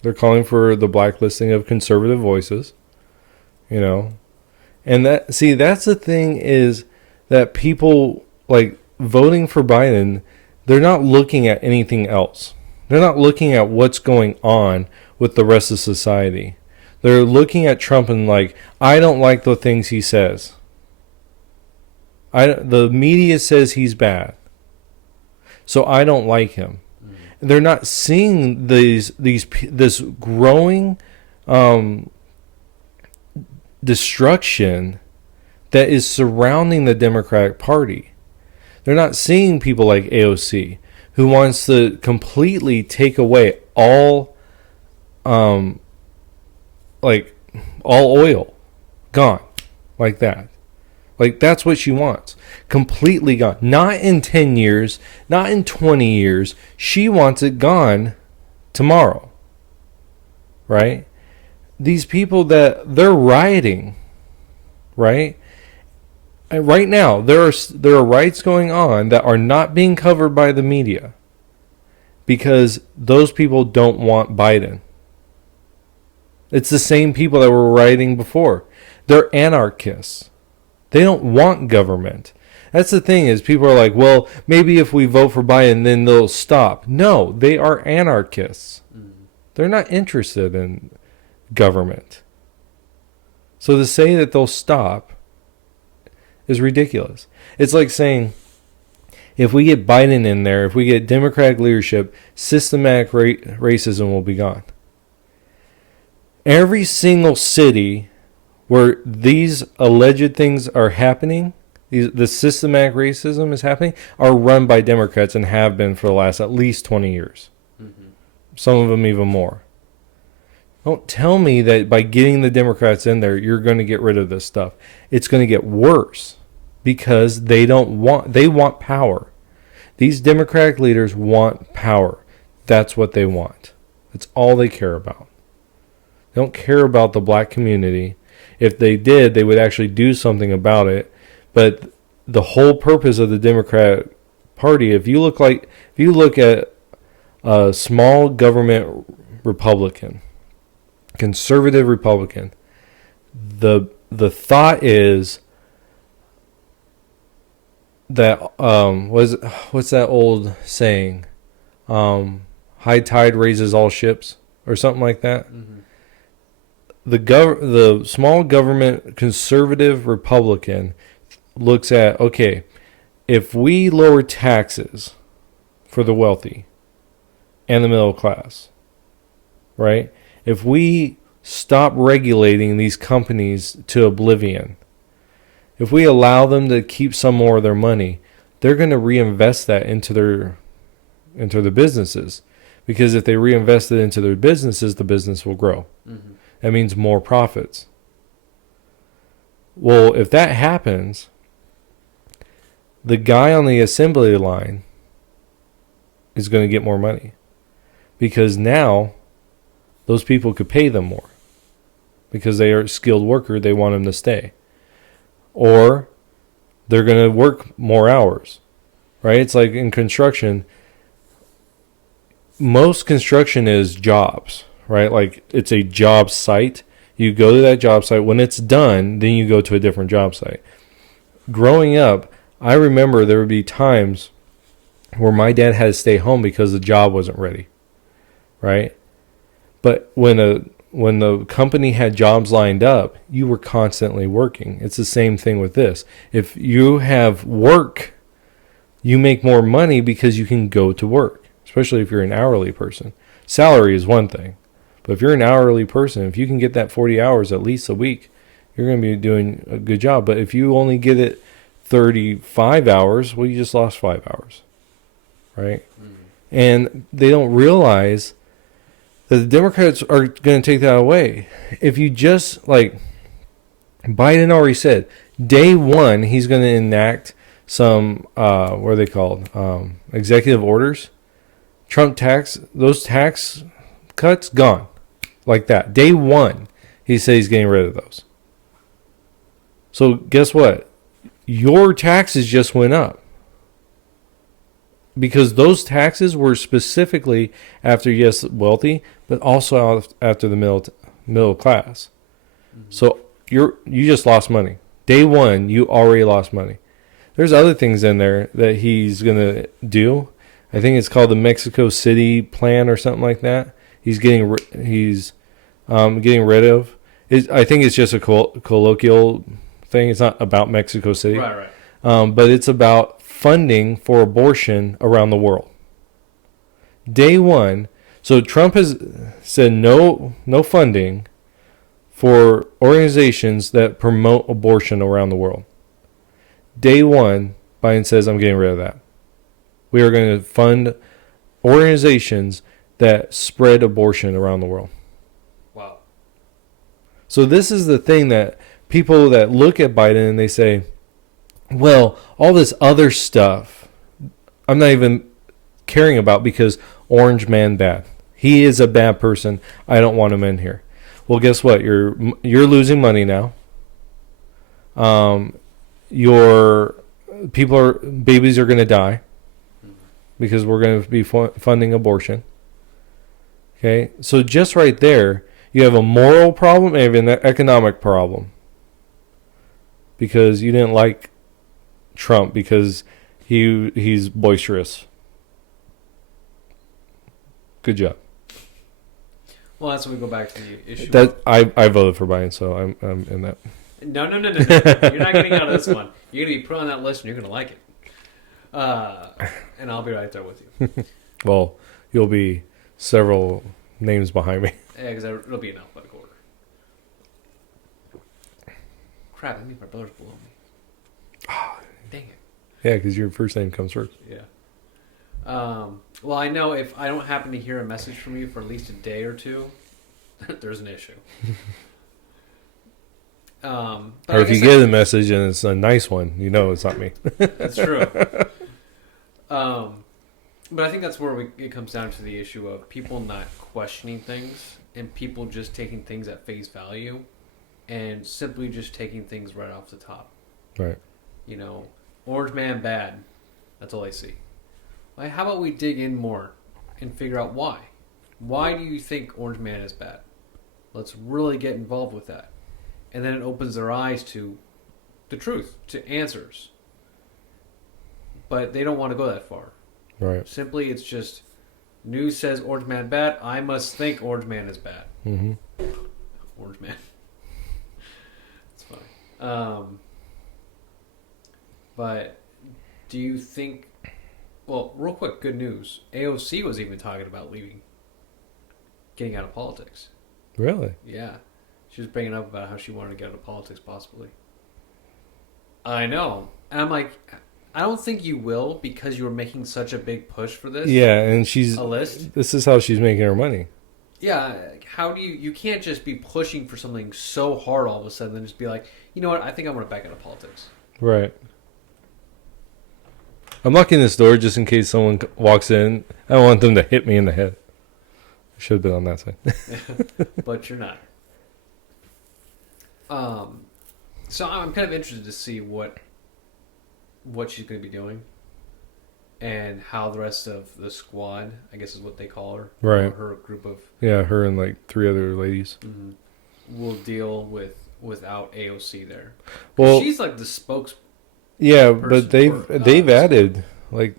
They're calling for the blacklisting of conservative voices. You know. And that's the thing, is that people, like, voting for Biden, they're not looking at anything else. They're not looking at what's going on with the rest of society. They're looking at Trump and like, I don't like the things he says. The media says he's bad, so I don't like him. Mm-hmm. They're not seeing this growing destruction that is surrounding the Democratic Party. They're not seeing people like AOC, who wants to completely take away all oil, gone, like that. Like, that's what she wants, completely gone. Not in 10 years, not in 20 years. She wants it gone tomorrow, right? These people that they're rioting, right? And right now, there are riots going on that are not being covered by the media because those people don't want Biden. It's the same people that were rioting before. They're anarchists. They don't want government. That's the thing, is people are like, well, maybe if we vote for Biden, then they'll stop. No, they are anarchists. They're not interested in government. So to say that they'll stop is ridiculous. It's like saying, if we get Biden in there, if we get Democratic leadership, systematic racism will be gone. Every single city where these alleged things are happening, the systematic racism is happening, are run by Democrats and have been for the last at least 20 years. Mm-hmm. Some of them even more. Don't tell me that by getting the Democrats in there, you're going to get rid of this stuff. It's going to get worse because they want power. These Democratic leaders want power. That's what they want. That's all they care about. They don't care about the black community. If they did, they would actually do something about it. But the whole purpose of the Democrat Party, if you look at a small government Republican, conservative Republican, the thought is that what's that old saying? High tide raises all ships, or something like that. Mm-hmm. The small government conservative Republican looks at, okay, if we lower taxes for the wealthy and the middle class, right? If we stop regulating these companies to oblivion, if we allow them to keep some more of their money, they're going to reinvest that into their businesses. Because if they reinvest it into their businesses, the business will grow. Mm-hmm. That means more profits. Well, if that happens, the guy on the assembly line is going to get more money. Because now those people could pay them more. Because they are a skilled worker, they want them to stay. Or they're going to work more hours. Right? It's like in construction, most construction is jobs, right? Like it's a job site. You go to that job site. When it's done, then you go to a different job site. Growing up, I remember there would be times where my dad had to stay home because the job wasn't ready, right? But when the company had jobs lined up, you were constantly working. It's the same thing with this. If you have work, you make more money because you can go to work. Especially if you're an hourly person. Salary is one thing. But if you're an hourly person, if you can get that 40 hours at least a week, you're going to be doing a good job. But if you only get it 35 hours, well, you just lost 5 hours. Right? Mm-hmm. And they don't realize that the Democrats are going to take that away. If you just, like, Biden already said, day one, he's going to enact some, what are they called? Executive orders. Those tax cuts, gone. Like that. Day one, he said he's getting rid of those. So guess what? Your taxes just went up. Because those taxes were specifically after, yes, wealthy, but also after the middle class. Mm-hmm. So you just lost money. Day one, you already lost money. There's other things in there that he's going to do. I think it's called the Mexico City plan or something like that. He's getting rid of. I think it's just a colloquial thing. It's not about Mexico City. Right. But it's about funding for abortion around the world. Day one. So Trump has said no funding for organizations that promote abortion around the world. Day one, Biden says, I'm getting rid of that. We are going to fund organizations that spread abortion around the world. Wow. So this is the thing that people that look at Biden and they say, well, all this other stuff, I'm not even caring about because orange man bad. He is a bad person. I don't want him in here. Well, guess what? You're losing money now. Babies are going to die. Because we're going to be funding abortion. Okay? So just right there, you have a moral problem and an economic problem. Because you didn't like Trump because he's boisterous. Good job. Well, that's when we go back to the issue. That I voted for Biden, so I'm in that. No. You're not getting out of this one. You're going to be put on that list and you're going to like it. And I'll be right there with you. Well, you'll be several names behind me. Yeah, because it'll be in alphabetical order. Crap, I think my brother's below me. Dang it. Yeah, because your first name comes first. Yeah. Well, I know if I don't happen to hear a message from you for at least a day or two, there's an issue. Or if you get a message and it's a nice one, you know it's not me. That's true. But I think that's where it comes down to the issue of people not questioning things and people just taking things at face value and simply just taking things right off the top. Right. You know, Orange Man bad. That's all I see. Like, how about we dig in more and figure out why? Why do you think Orange Man is bad? Let's really get involved with that. And then it opens their eyes to the truth, to answers. But they don't want to go that far. Right. Simply, it's just news says Orange Man bad. I must think Orange Man is bad. Mm-hmm. Orange Man. It's funny. But do you think? Well, real quick, good news. AOC was even talking about leaving, getting out of politics. Really? Yeah, she was bringing up about how she wanted to get out of politics, possibly. I know, and I'm like, I don't think you will because you were making such a big push for this. Yeah, and she's a list. This is how she's making her money. Yeah, how do you can't just be pushing for something so hard all of a sudden and just be like, you know what, I think I'm going to back out of politics. Right. I'm locking this door just in case someone walks in. I don't want them to hit me in the head. I should have been on that side. But you're not. So I'm kind of interested to see what she's going to be doing and how the rest of the squad, I guess is what they call her. Right. Her group of... Yeah, her and like 3 other ladies. Mm-hmm, will deal without AOC there. Well, she's like the spokesperson. Yeah, but they've added like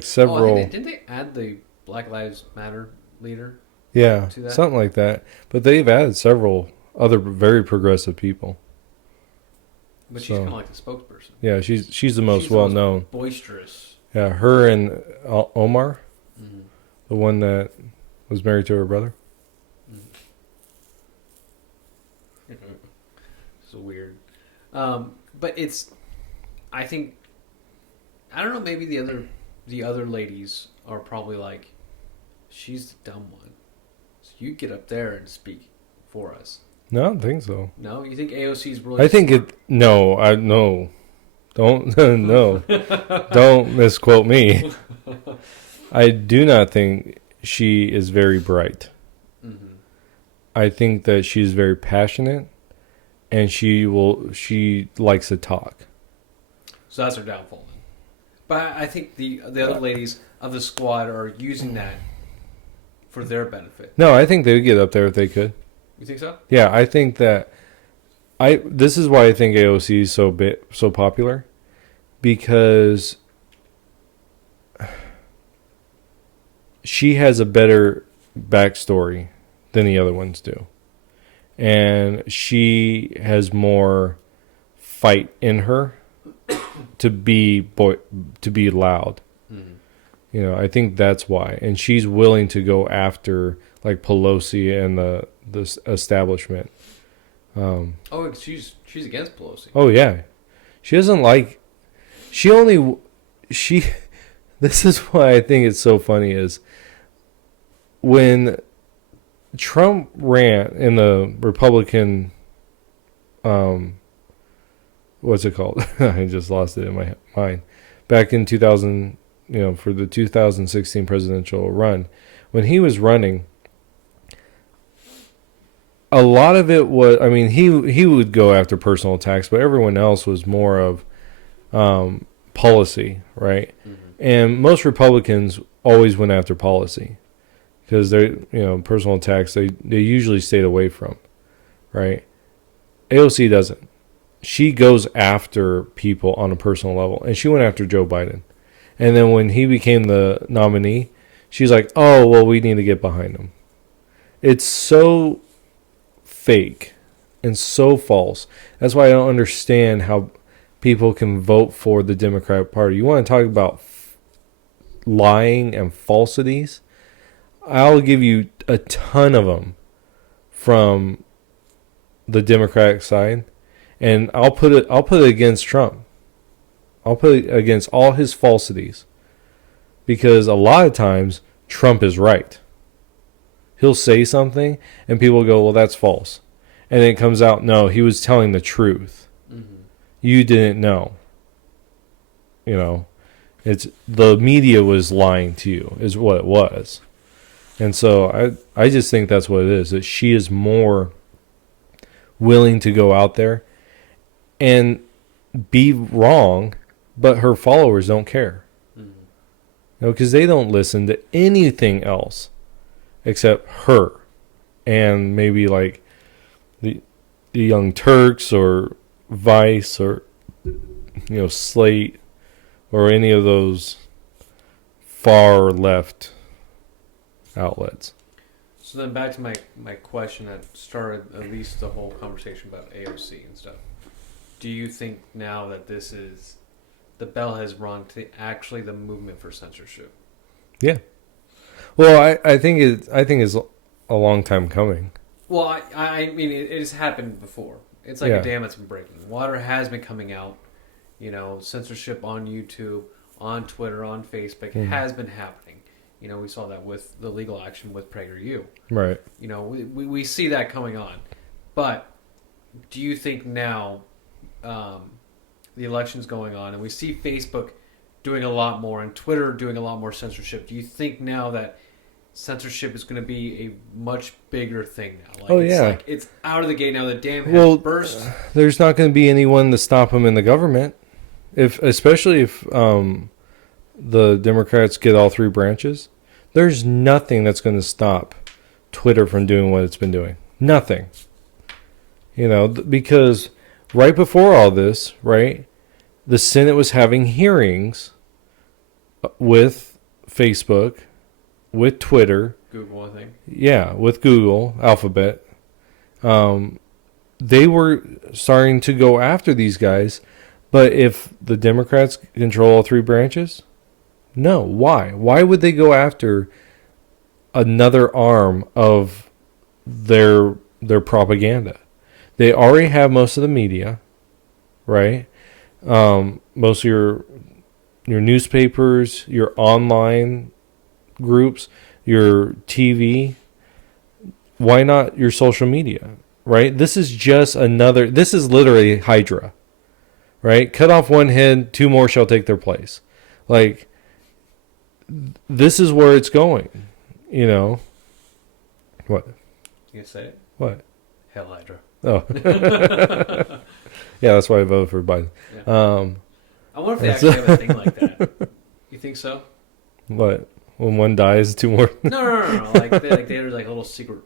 several. Oh, didn't they add the Black Lives Matter leader? Yeah, to that? something like that. But they've added several other very progressive people. But she's kind of like the spokesperson. Yeah, she's the most well known. Boisterous. Yeah, her and Omar, the one that was married to her brother. So weird. But I think, I don't know, maybe the other ladies are probably like, she's the dumb one. So you get up there and speak for us. No, I don't think so. No? You think AOC's really I think smart? no. Don't, no. Don't misquote me. I do not think she is very bright. Mm-hmm. I think that she's very passionate. And she likes to talk. So that's her downfall. But I think the other ladies of the squad are using that for their benefit. No, I think they would get up there if they could. You think so? Yeah, I think that this is why I think AOC is so popular, because she has a better backstory than the other ones do. And she has more fight in her to be loud. Mm-hmm. You know, I think that's why. And she's willing to go after like Pelosi and the establishment. She's against Pelosi. Oh yeah, she doesn't like. This is why I think it's so funny is when Trump ran in the Republican, what's it called? I just lost it in my mind. Back in 2000, for the 2016 presidential run, when he was running, a lot of it was, I mean, he would go after personal attacks, but everyone else was more of policy, right? Mm-hmm. And most Republicans always went after policy. Because they're, personal attacks, they usually stayed away from, right? AOC doesn't. She goes after people on a personal level. And she went after Joe Biden. And then when he became the nominee, she's like, oh, well, we need to get behind him. It's so fake and so false. That's why I don't understand how people can vote for the Democratic Party. You want to talk about lying and falsities? I'll give you a ton of them from the Democratic side, and I'll put it against Trump. I'll put it against all his falsities, because a lot of times Trump is right. He'll say something, and people go, "Well, that's false," and then it comes out, "No, he was telling the truth. Mm-hmm. You didn't know." It's the media was lying to you, is what it was. And so I just think that's what it is, that she is more willing to go out there. And be wrong, but her followers don't care. Mm. Because they don't listen to anything else except her and maybe like the Young Turks or Vice or Slate or any of those far left outlets. So then back to my question that started at least the whole conversation about AOC and stuff. Do you think now that this is the bell has rung to actually the movement for censorship? Yeah. Well, I think it's a long time coming. Well, I mean, it has happened before. It's like a dam that's been breaking. Water has been coming out. Censorship on YouTube, on Twitter, on Facebook has been happening. We saw that with the legal action with PragerU. Right. We see that coming on. But do you think now the election's going on and we see Facebook doing a lot more and Twitter doing a lot more censorship, do you think now that censorship is going to be a much bigger thing now? It's out of the gate now. The dam has burst. There's not going to be anyone to stop them in the government, especially if the Democrats get all three branches. There's nothing that's going to stop Twitter from doing what it's been doing. Nothing. Because right before all this, right, the Senate was having hearings with Facebook, with Twitter. Google, I think. Yeah, with Google, Alphabet. They were starting to go after these guys, but if the Democrats control all three branches, no. Why? Why would they go after another arm of their propaganda? They already have most of the media, right? Most of your newspapers, your online groups, your TV. Why not your social media, right? This is literally Hydra, right? Cut off one head, two more shall take their place. Like, this is where it's going, What? You gonna say it? What? Hell Hydra. Oh. Yeah, that's why I voted for Biden. Yeah. I wonder if they actually have a thing like that. You think so? What? When one dies, two more? No. There's like a little secret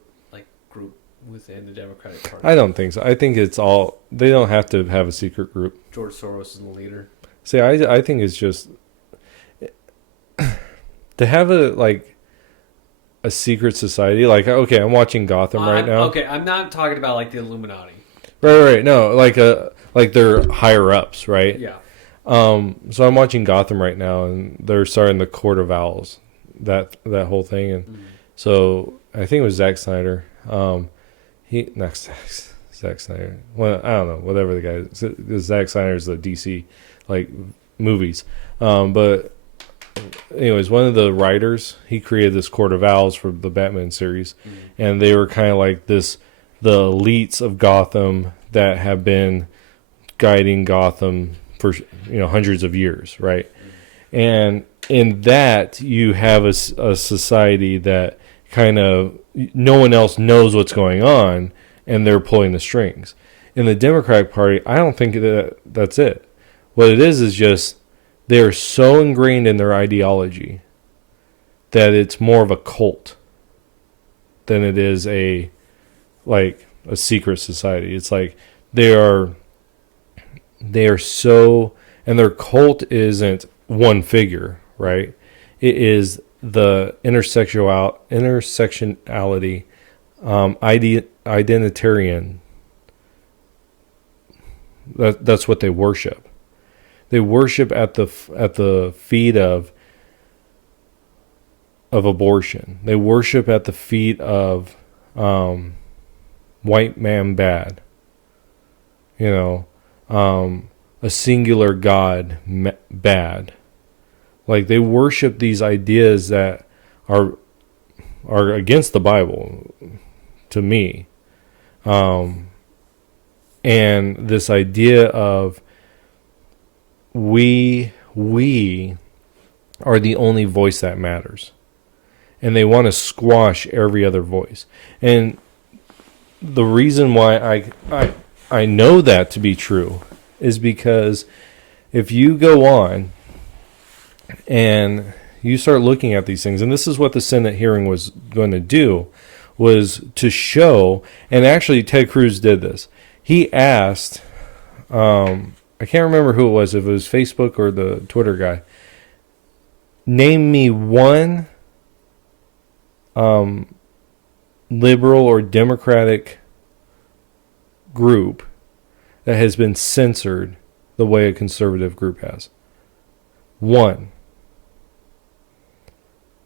group within the Democratic Party. I don't think so. I think it's all. They don't have to have a secret group. George Soros is the leader. See, I think it's just to have a secret society. Like, okay, I'm watching Gotham right now. Okay, I'm not talking about like the Illuminati. Right. No, like they're higher ups, right? Yeah. So I'm watching Gotham right now, and they're starting the Court of Owls, that whole thing, and so I think it was Zack Snyder. Zack Snyder. Well, I don't know, whatever the guy is. Zack Snyder's the DC movies, but anyways, one of the writers, he created this Court of Owls for the Batman series, and they were kind of like the elites of Gotham that have been guiding Gotham for hundreds of years, right? And in that, you have a society that kind of no one else knows what's going on, and they're pulling the strings. In the Democratic Party, I don't think that's it. What it is just they're so ingrained in their ideology that it's more of a cult than it is a secret society. It's like they are so, and their cult isn't one figure, right? It is the intersectionality, identitarian. That's what they worship. They worship at the feet of abortion. They worship at the feet of white man bad. A singular God bad. Like, they worship these ideas that are against the Bible, to me. And this idea of we are the only voice that matters. And they want to squash every other voice. And the reason why I know that to be true is because if you go on and you start looking at these things, and this is what the Senate hearing was going to do, was to show, and actually Ted Cruz did this. He asked, I can't remember who it was, if it was Facebook or the Twitter guy, name me one liberal or Democratic group that has been censored the way a conservative group has. One.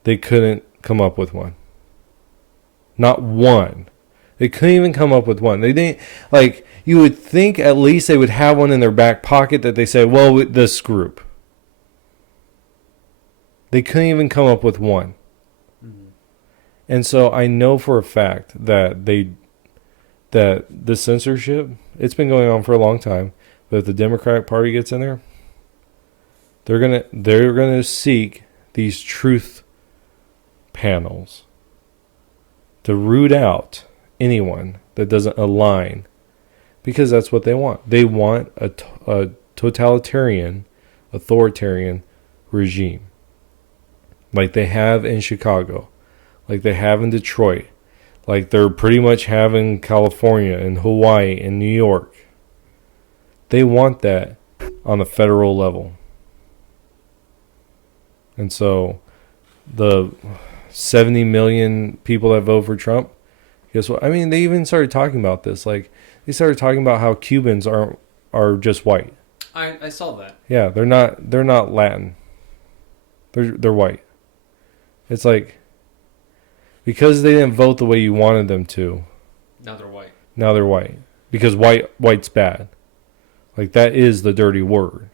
They couldn't come up with one. Not one. They couldn't even come up with one. They didn't, like, you would think at least they would have one in their back pocket that they say, well, with this group. They couldn't even come up with one. Mm-hmm. And so I know for a fact that the censorship, it's been going on for a long time, but if the Democratic Party gets in there, they're gonna seek these truth panels to root out anyone that doesn't align, because that's what they want. They want a totalitarian, authoritarian regime, like they have in Chicago, like they have in Detroit, like they're pretty much have in California and Hawaii and New York. They want that on the federal level. And so the 70 million people that vote for Trump, guess what? I mean, they even started talking about this. Like, they started talking about how Cubans are just white. I saw that. Yeah, they're not Latin. They're white. It's like, because they didn't vote the way you wanted them to. Now they're white. Now they're white. Because white's bad. Like, that is the dirty word.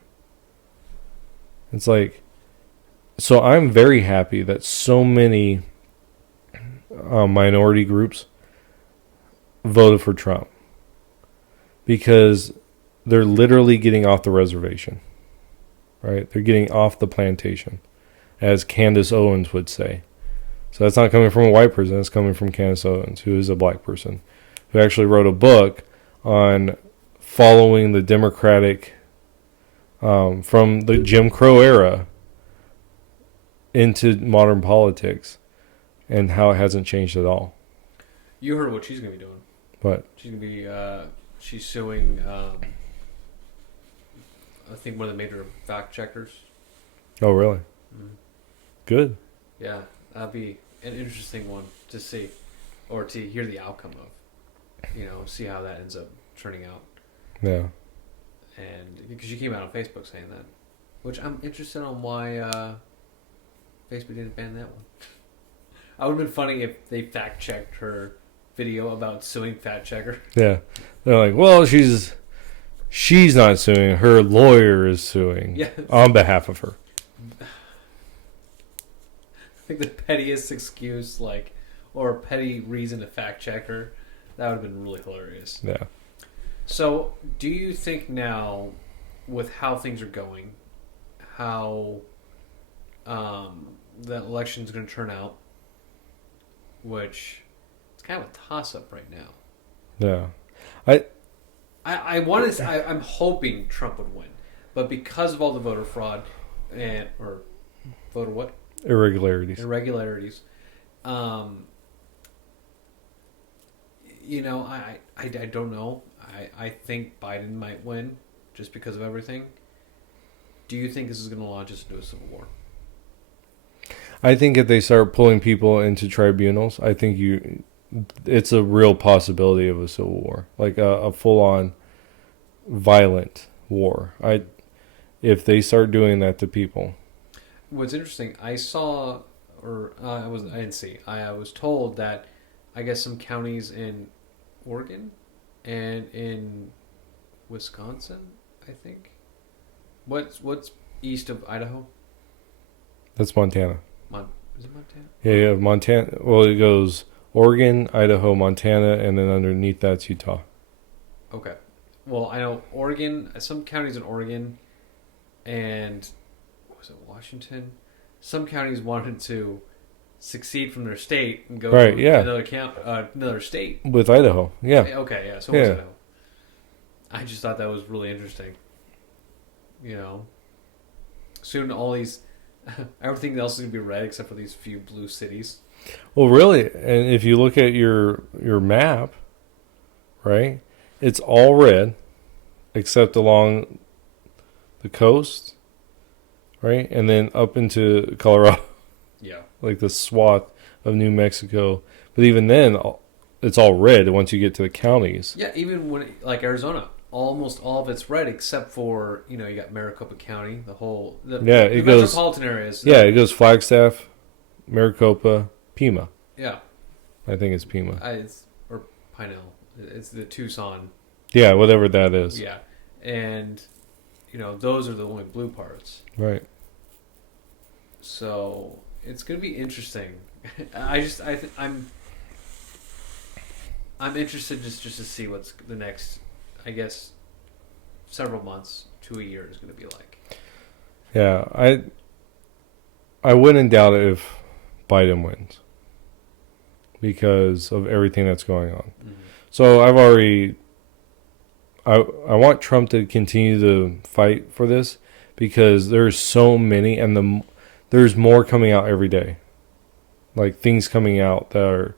It's like, so I'm very happy that so many minority groups voted for Trump, because they're literally getting off the reservation, right? They're getting off the plantation, as Candace Owens would say. So that's not coming from a white person. That's coming from Candace Owens, who is a black person, who actually wrote a book on following the Democratic, from the Jim Crow era into modern politics, and how it hasn't changed at all. You heard what she's going to be doing. What? She's going to be, she's suing, I think one of the major fact checkers. Oh, really? Mm-hmm. Good. Yeah, that'd be an interesting one to see, or to hear the outcome of. See how that ends up turning out. Yeah. And because she came out on Facebook saying that, which I'm interested on why Facebook didn't ban that one. I would have been funny if they fact checked her video about suing fact checker. Yeah, they're like, well, she's not suing. Her lawyer is suing on behalf of her. I think the pettiest excuse, or petty reason to fact check her, that would have been really hilarious. Yeah. So, do you think now, with how things are going, how the election's going to turn out, which it's kind of a toss-up right now. Yeah. I want to. I'm hoping Trump would win, but because of all the voter fraud or voter what? Irregularities. I don't know. I think Biden might win just because of everything. Do you think this is going to launch us into a civil war? I think if they start pulling people into tribunals, I think it's a real possibility of a civil war, like a full-on violent war. If they start doing that to people. What's interesting, I saw, or I didn't see. I was told that I guess some counties in Oregon and in Wisconsin, I think. What's east of Idaho? That's Montana. Is it Montana? Yeah, Montana. Well, it goes Oregon, Idaho, Montana, and then underneath that's Utah. Okay. Well, I know Oregon, some counties in Oregon, and was it Washington? Some counties wanted to succeed from their state and go to another state. With Idaho, yeah. Okay, yeah, so it was Idaho. I just thought that was really interesting. You know, soon all these everything else is gonna be red except for these few blue cities. Well, really, and if you look at your map, right, it's all red except along the coast, right, and then up into Colorado, Yeah. like the swath of New Mexico. But even then, it's all red once you get to the counties. Yeah, even when like Arizona, almost all of it's red except for you got Maricopa County, Yeah, the it goes. metropolitan areas. Yeah, it goes Flagstaff, Maricopa, Pima. Yeah, I think it's Pima. or Pinell. It's the Tucson. Yeah, whatever that is. Yeah, and those are the only blue parts. Right. So it's gonna be interesting. I'm interested just to see what's the next, I guess, several months to a year is going to be like. Yeah, I wouldn't doubt it if Biden wins because of everything that's going on. Mm-hmm. So I want Trump to continue to fight for this because there's so many and there's more coming out every day. Like things coming out that are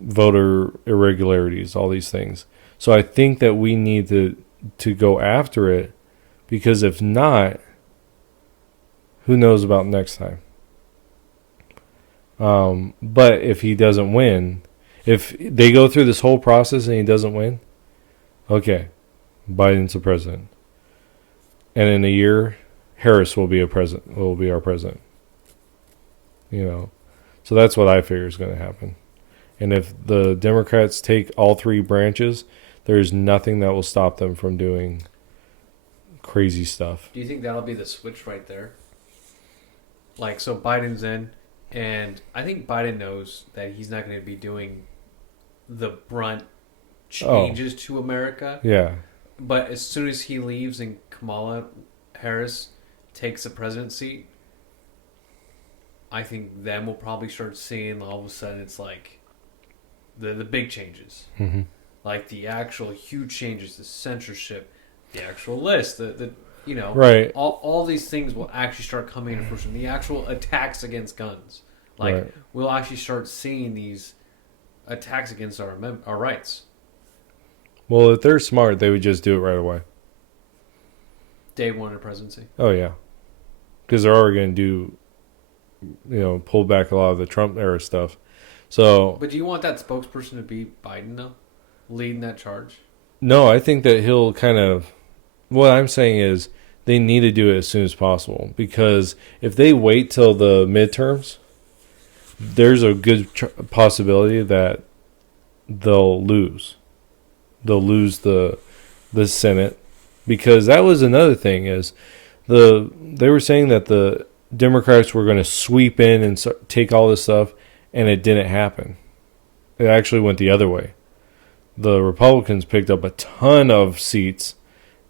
voter irregularities, all these things. So I think that we need to go after it because if not, who knows about next time. But if he doesn't win, if they go through this whole process and he doesn't win, okay, Biden's the president. And in a year, Harris will be our president. So that's what I figure is going to happen. And if the Democrats take all three branches, there's nothing that will stop them from doing crazy stuff. Do you think that'll be the switch right there? Like, so Biden's in, and I think Biden knows that he's not going to be doing the brunt changes to America. Yeah. But as soon as he leaves and Kamala Harris takes the presidency, I think then we'll probably start seeing all of a sudden it's like the big changes. Mm-hmm. Like the actual huge changes, the censorship, the actual list, right. all these things will actually start coming into fruition. The actual attacks against guns. Like, right. We'll actually start seeing these attacks against our rights. Well, if they're smart, they would just do it right away. Day one of presidency. Oh, yeah. Because they're already going to pull back a lot of the Trump era stuff. So, but do you want that spokesperson to be Biden, though? Leading that charge? No, I think that he'll kind of... What I'm saying is they need to do it as soon as possible. Because if they wait till the midterms, there's a good possibility that they'll lose. They'll lose the Senate. Because that was another thing is they were saying that the Democrats were going to sweep in and take all this stuff, and it didn't happen. It actually went the other way. The Republicans picked up a ton of seats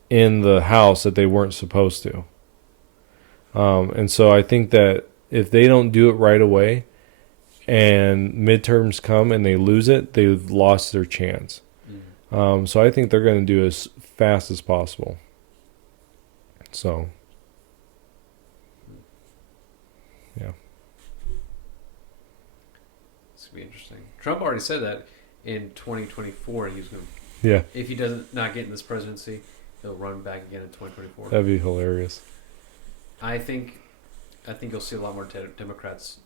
in the House that they weren't supposed to. And so I think that if they don't do it right away and midterms come and they lose it, they've lost their chance. So I think they're going to do it as fast as possible. So, yeah. It's going to be interesting. Trump already said that in 2024 he was going to... Yeah. If he doesn't not get in this presidency, he'll run back again in 2024. That'd be hilarious. I think you'll see a lot more Democrats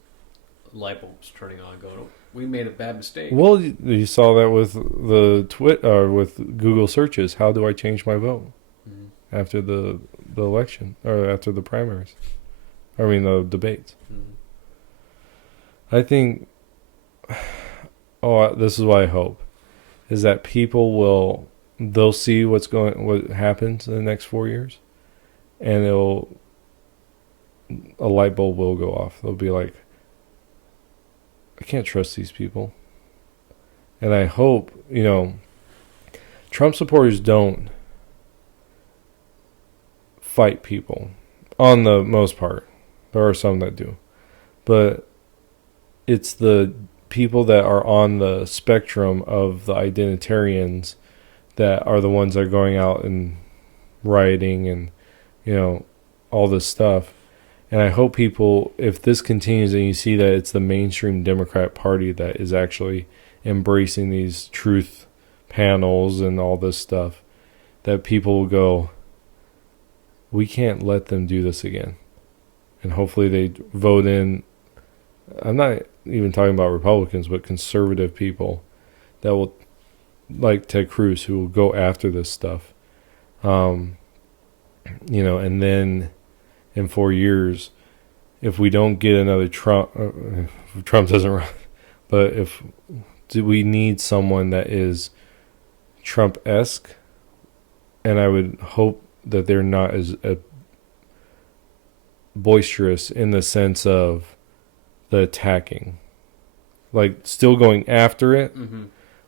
light bulbs turning on, going, oh, "We made a bad mistake." Well, you saw that with the with Google searches. How do I change my vote after the election or after the primaries? I mean the debates. I think. This is what I hope, is that people they'll see what happens in the next 4 years, and a light bulb will go off. They'll be like, I can't trust these people. And I hope, Trump supporters don't fight people on the most part. There are some that do. But it's the people that are on the spectrum of the identitarians that are the ones that are going out and rioting and, all this stuff. And I hope people, if this continues and you see that it's the mainstream Democrat Party that is actually embracing these truth panels and all this stuff, that people will go, we can't let them do this again. And hopefully they vote in, I'm not even talking about Republicans, but conservative people that will, like Ted Cruz, who will go after this stuff. And then in 4 years, if we don't get another Trump, if Trump doesn't run, but do we need someone that is Trump-esque? And I would hope that they're not as boisterous in the sense of the attacking, like still going after it,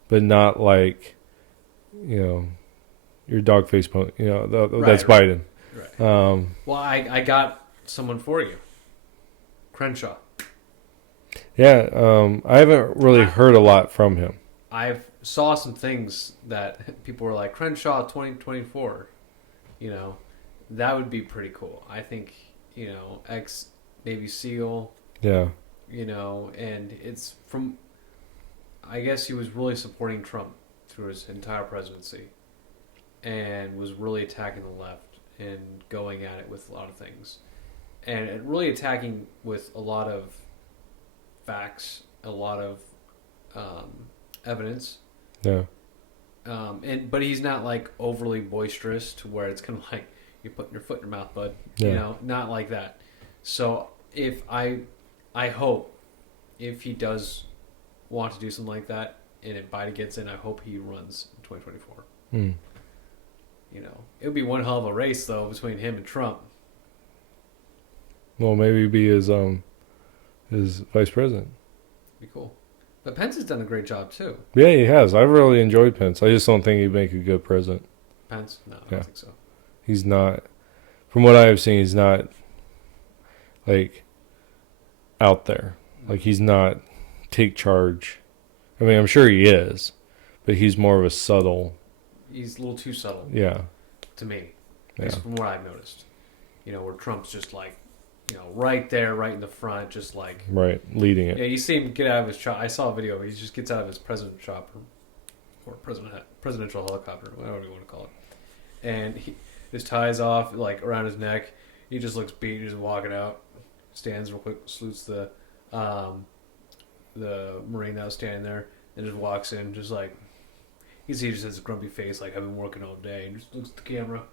but not like, your dog face pony, that's Biden. Right. Well, I got someone for you. Crenshaw. Yeah, I haven't really heard a lot from him. I saw some things that people were like, Crenshaw 2024, that would be pretty cool. I think, ex-Navy SEAL, yeah, and it's from, I guess he was really supporting Trump through his entire presidency and was really attacking the left and going at it with a lot of things. And really attacking with a lot of facts, a lot of evidence. Yeah. But he's not like overly boisterous to where it's kind of like you're putting your foot in your mouth, bud. Yeah. Not like that. So if I hope if he does want to do something like that, and if Biden gets in, I hope he runs in 2024. It would be one hell of a race though between him and Trump. Well, maybe be his vice president. Be cool. But Pence has done a great job too. Yeah, he has. I've really enjoyed Pence. I just don't think he'd make a good president. Pence? No, I don't think so. He's not. From what I have seen, he's not like out there. Like he's not take charge. I mean, I'm sure he is, but he's more of a subtle. He's a little too subtle. Yeah. To me, at least from what I've noticed. Where Trump's just like, right there, right in the front, just like right, leading it. Yeah, you see him get out of his chopper. I saw a video where he just gets out of his president chopper or presidential helicopter, whatever you want to call it, and his tie's off like around his neck. He just looks beat. He's just walking out, stands real quick, salutes the Marine that was standing there, and just walks in, just like he just has a grumpy face, like I've been working all day, and just looks at the camera,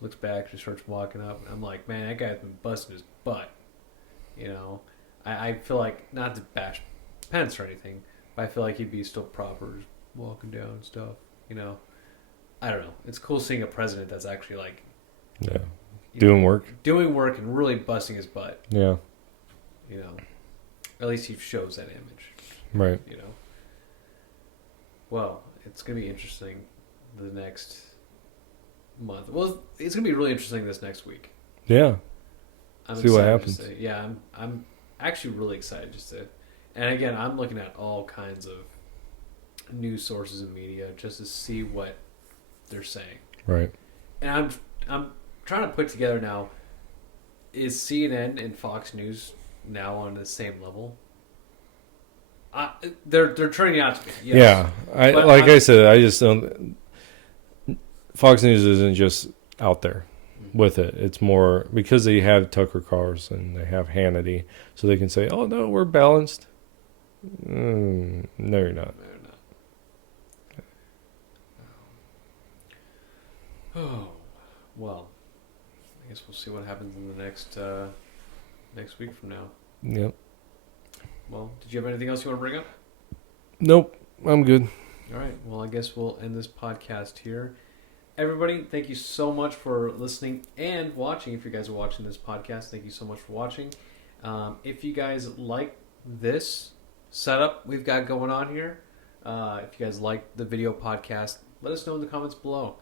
looks back, just starts walking up. And I'm like, man, that guy's been busting his butt. I feel like, not to bash Pence or anything, but I feel like he'd be still proper, just walking down and stuff. I don't know. It's cool seeing a president that's actually like, doing work and really busting his butt. Yeah. At least he shows that image. Right. Well, it's gonna be interesting the next month. Well, it's gonna be really interesting this next week. Yeah. I'm See what happens. I'm actually really excited just to, and again, I'm looking at all kinds of news sources and media just to see what they're saying. Right. And I'm trying to put together now, is CNN and Fox News now on the same level? They're turning out to be. Yes. Yeah. I said, I just don't. Fox News isn't just out there with it. It's more because they have Tucker Carlson, they have Hannity, so they can say, "Oh no, we're balanced." No, you're not. Oh, well, I guess we'll see what happens in the next week from now. Yep. Well, did you have anything else you want to bring up? Nope, I'm good. All right. Well, I guess we'll end this podcast here. Everybody, thank you so much for listening and watching. If you guys are watching this podcast, thank you so much for watching. If you guys like this setup we've got going on here, if you guys like the video podcast, let us know in the comments below.